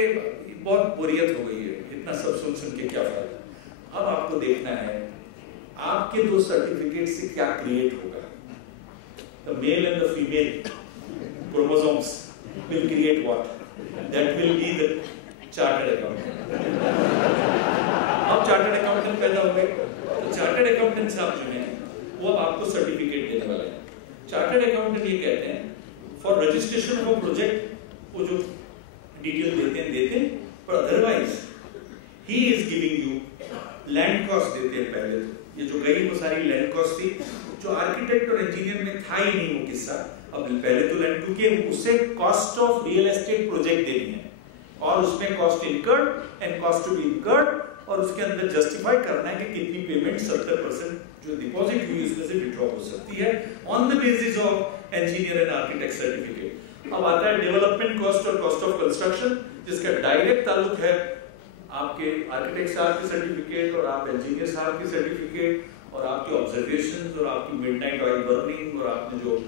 बहुत बोरियत हो गई है, इतना सब सुन के क्या फायदा. अब आपको देखना है आपके दो सर्टिफिकेट से क्या क्रिएट होगा. The male and the female chromosomes will create what? That will be the chartered accountant. अब चार्टर्ड अकाउंटेंट पैदा हो गए तो चार्टर्ड अकाउंटेंट साहब जो हैं वो अब आपको सर्टिफिकेट देने वाले हैं. चार्टर्ड अकाउंटेंट ये कहते हैं for registration of a project वो जो डिटेल देते हैं पर otherwise he is giving you land cost देते हैं. पहले तो ये जो गई वो सारी लैंड कॉस्ट थी जो आर्किटेक्ट और इंजीनियर में था ही नहीं वो किस्सा. अब पहले तो लैंड क्योंकि उससे cost of real estate project देनी है और उसमें cost incurred and cost to be incurred और उसके अंदर जस्टिफाई करना है कि कितनी पेमेंट 70% जो डिपॉजिट हुई उसमें से विड्रॉ हो सकती है on the basis of engineer and architect certificate. अब आता है डेवलपमेंट कॉस्ट और कॉस्ट ऑफ कंस्ट्रक्शन, जिसका डायरेक्ट ताल्लुक है आपके आर्किटेक्ट साहब की सर्टिफिकेट और आप इंजीनियर साहब की सर्टिफिकेट और आपके ऑब्जर्वेशंस और आपकी मिडनाइट ऑयल बर्निंग और आपने जो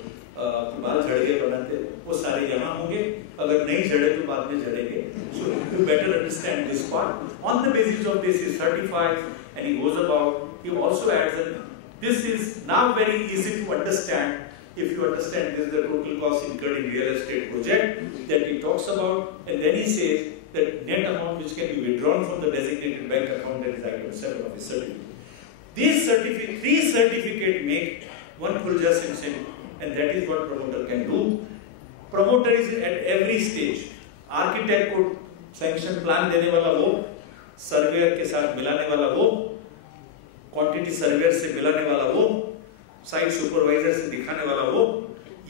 बाल झड़े बनाते वो सारे यहाँ होंगे, अगर नहीं झड़े तो बाद में झड़ेंगे। So you better understand this part. On the basis of this is certified and he goes about, he also adds that this is now very easy to understand. If you understand this is the total cost incurred in real estate project that he talks about, and then he says that net amount which can be withdrawn from the designated bank account, that is item 7 of his certificate. These three certificate make one full just incentive, and that is what promoter can do. Promoter is at every stage. Architect को sanction plan देने वाला वो, surveyor के साथ मिलाने वाला वो, quantity surveyor से मिलाने वाला वो, साइट सुपरवाइजर से दिखाने वाला वो,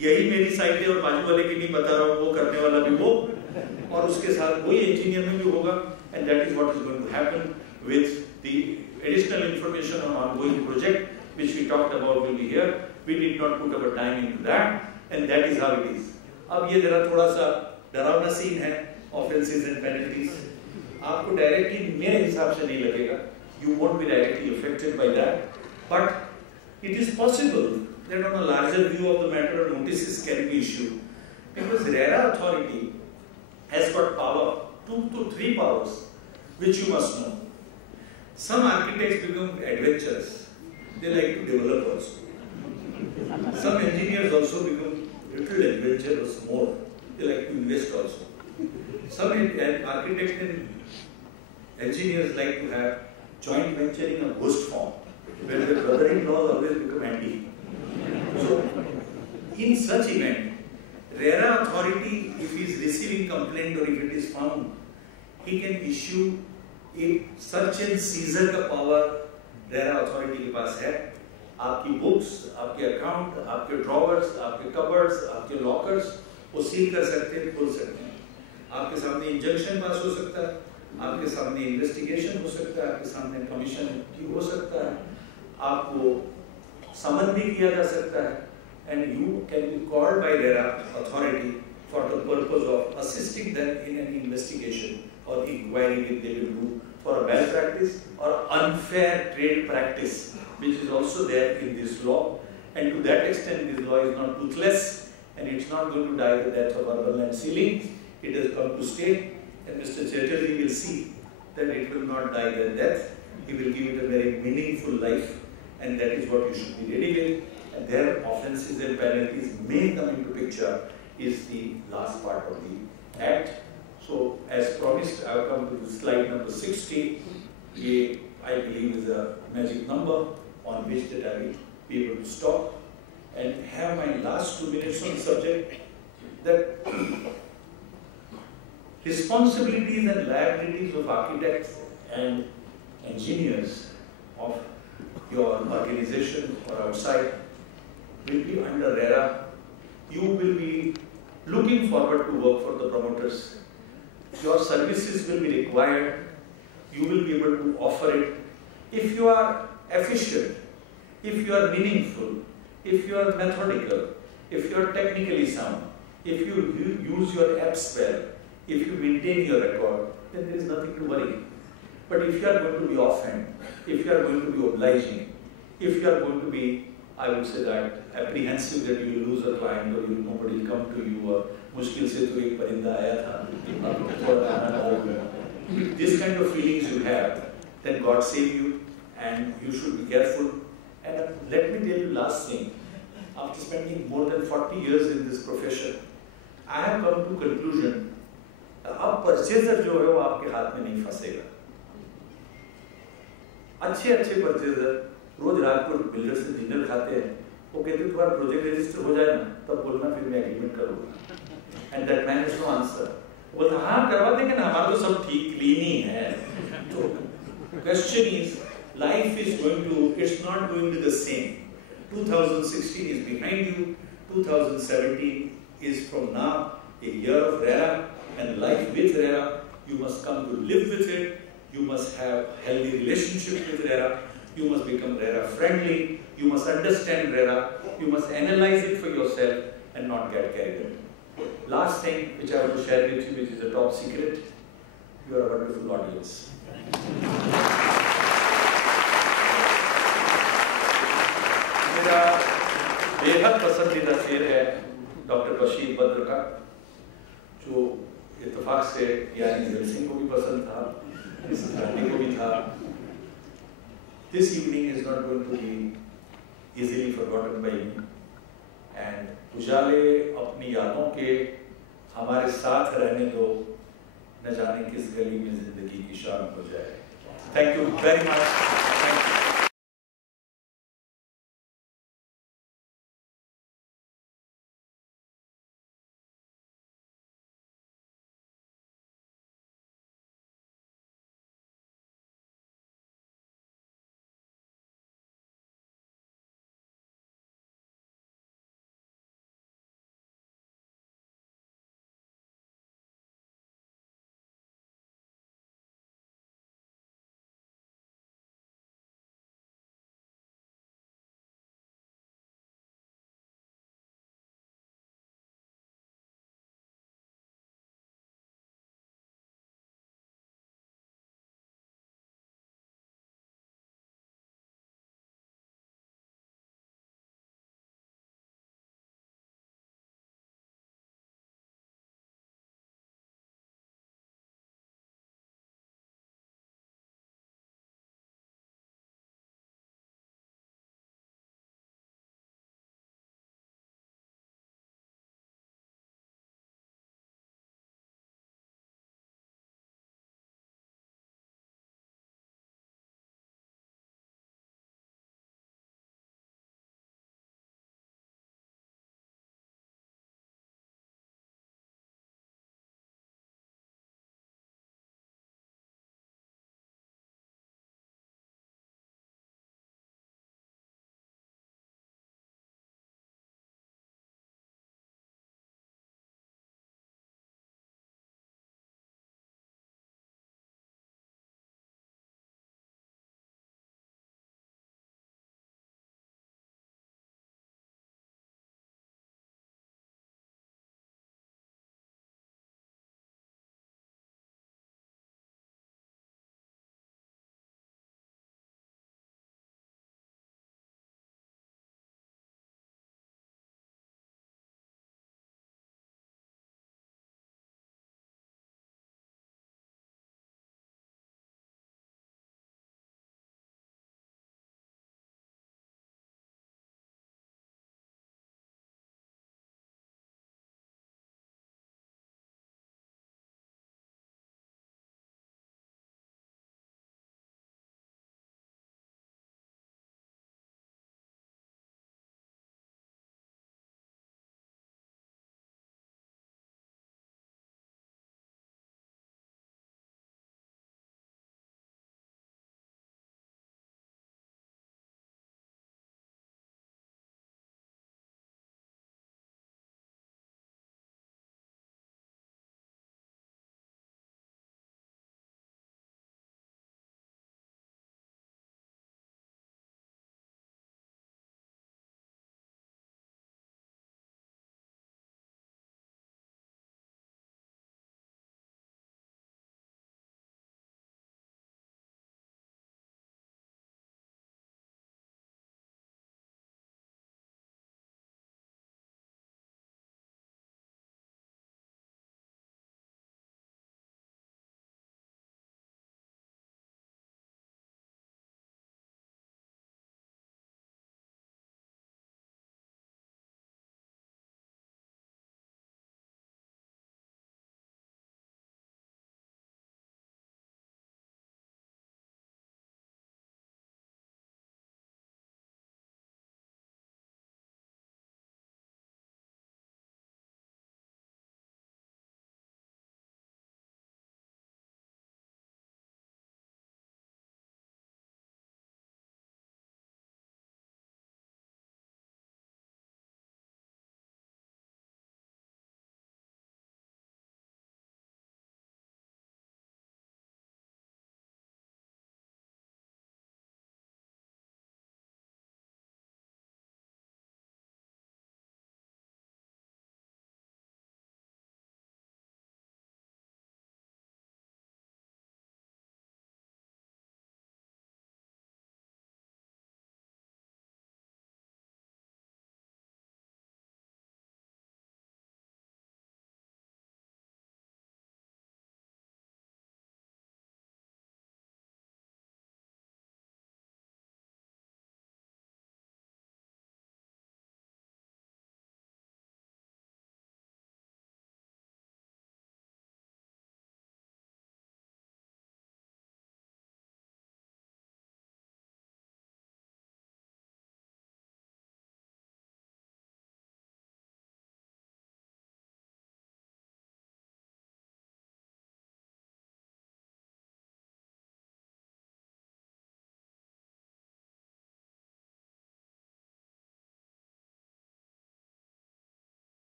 यही मेरी साइट है और बाजू वाले की नहीं बता रहा हूँ वो करने वाला भी वो, और उसके साथ वही इंजीनियर में भी होगा। And that is what is going to happen with the additional information on ongoing project which we talked about will be here. We did not put our time into that and that is how it is. अब ये जरा थोड़ा सा डरावना scene है, offences and penalties. आपको directly मेरे हिसाब से नहीं लगेगा, you won't be directly affected by that, but it is possible that on a larger view of the matter notices can be issued, because Rera authority has got power, 2 to 3 powers, which you must know. Some architects become adventurous, they like to develop also. Some engineers also become little adventurous more, they like to invest also. Some architects and engineers like to have joint venturing in a ghost form, where the brother-in-laws always become handy. So, in such event, Rera authority, if he is receiving complaint or if it is found, he can issue a search and seizure का power Rera authority के पास है। आपकी books, आपके account, आपके drawers, आपके cupboards, आपके lockers, वो seal कर सकते हैं, खोल सकते हैं। आपके सामने इंजंक्शन पास हो सकता है, आपके सामने इन्वेस्टिगेशन हो सकता है, आपके सामने कमीशन हो सकता है, आपको समन भी किया जा सकता है, and you can be called by Rera authority for the purpose of assisting them in an investigation or inquiry if they will do for a malpractice or unfair trade practice, which is also there in this law. And to that extent, this law is not toothless, and it's not going to die the death of urban land sealing. It has come to stay, and Mr. Chatterjee will see that it will not die the death. He will give it a very meaningful life, and that is what you should be ready with. And their offences and penalties may come into picture is the last part of the Act. So, as promised, I have come to the slide number 60. Ye, I believe, is a magic number on which that I will be able to stop and have my last 2 minutes on the subject. That responsibilities and liabilities of architects and engineers of your organization or outside will be under Rera. You will be looking forward to work for the promoters. Your services will be required. You will be able to offer it. If you are efficient, if you are meaningful, if you are methodical, if you are technically sound, if you use your apps well, if you maintain your record, then there is nothing to worry. But if you are going to be offhand, if you are going to be obliging, if you are going to be, I would say that, apprehensive that you will lose a client or nobody will come to you, or मुश्किल से तो एक परिंदा आया था, this kind of feelings you have, then God save you, and you should be careful. And let me tell you last thing. After spending more than 40 years in this profession, I have come to conclusion. अब purchaser जो है वो आपके हाथ में नहीं फंसेगा। अच्छे purchaser रोज रात को बिल्डर से डिनर खाते हैं, वो कहते हैं तुम्हारा प्रोजेक्ट रजिस्टर हो जाए ना, तब बोलना फिर मैं एग्रीमेंट करूँगा। And that man has no answer. बोलता हाँ करवा देंगे ना, हमारा तो सब ठीक क्लीन ही है। तो question is, life is going to, it's not going to be the same. 2016 is behind you. 2017 is from now a year of Rera, and life with Rera. You must come to live with it. You must have healthy relationship with Rera. You must become Rera friendly. You must understand Rera. You must analyze it for yourself and not get carried away. Last thing which I want to share with you, which is a top secret, you are a wonderful audience. मेरा बेहद पसंदीदा शेर है doctor Bashir Badr का, जो इत्तेफाक से यानी दिल सिंह को भी पसंद था, इस गांधी को भी था. This evening is not going to be easily forgotten by me. And उजाले अपनी यादों के हमारे साथ रहने दो, न जाने किस गली में जिंदगी की शाम हो जाए. Thank you very much. Thank you.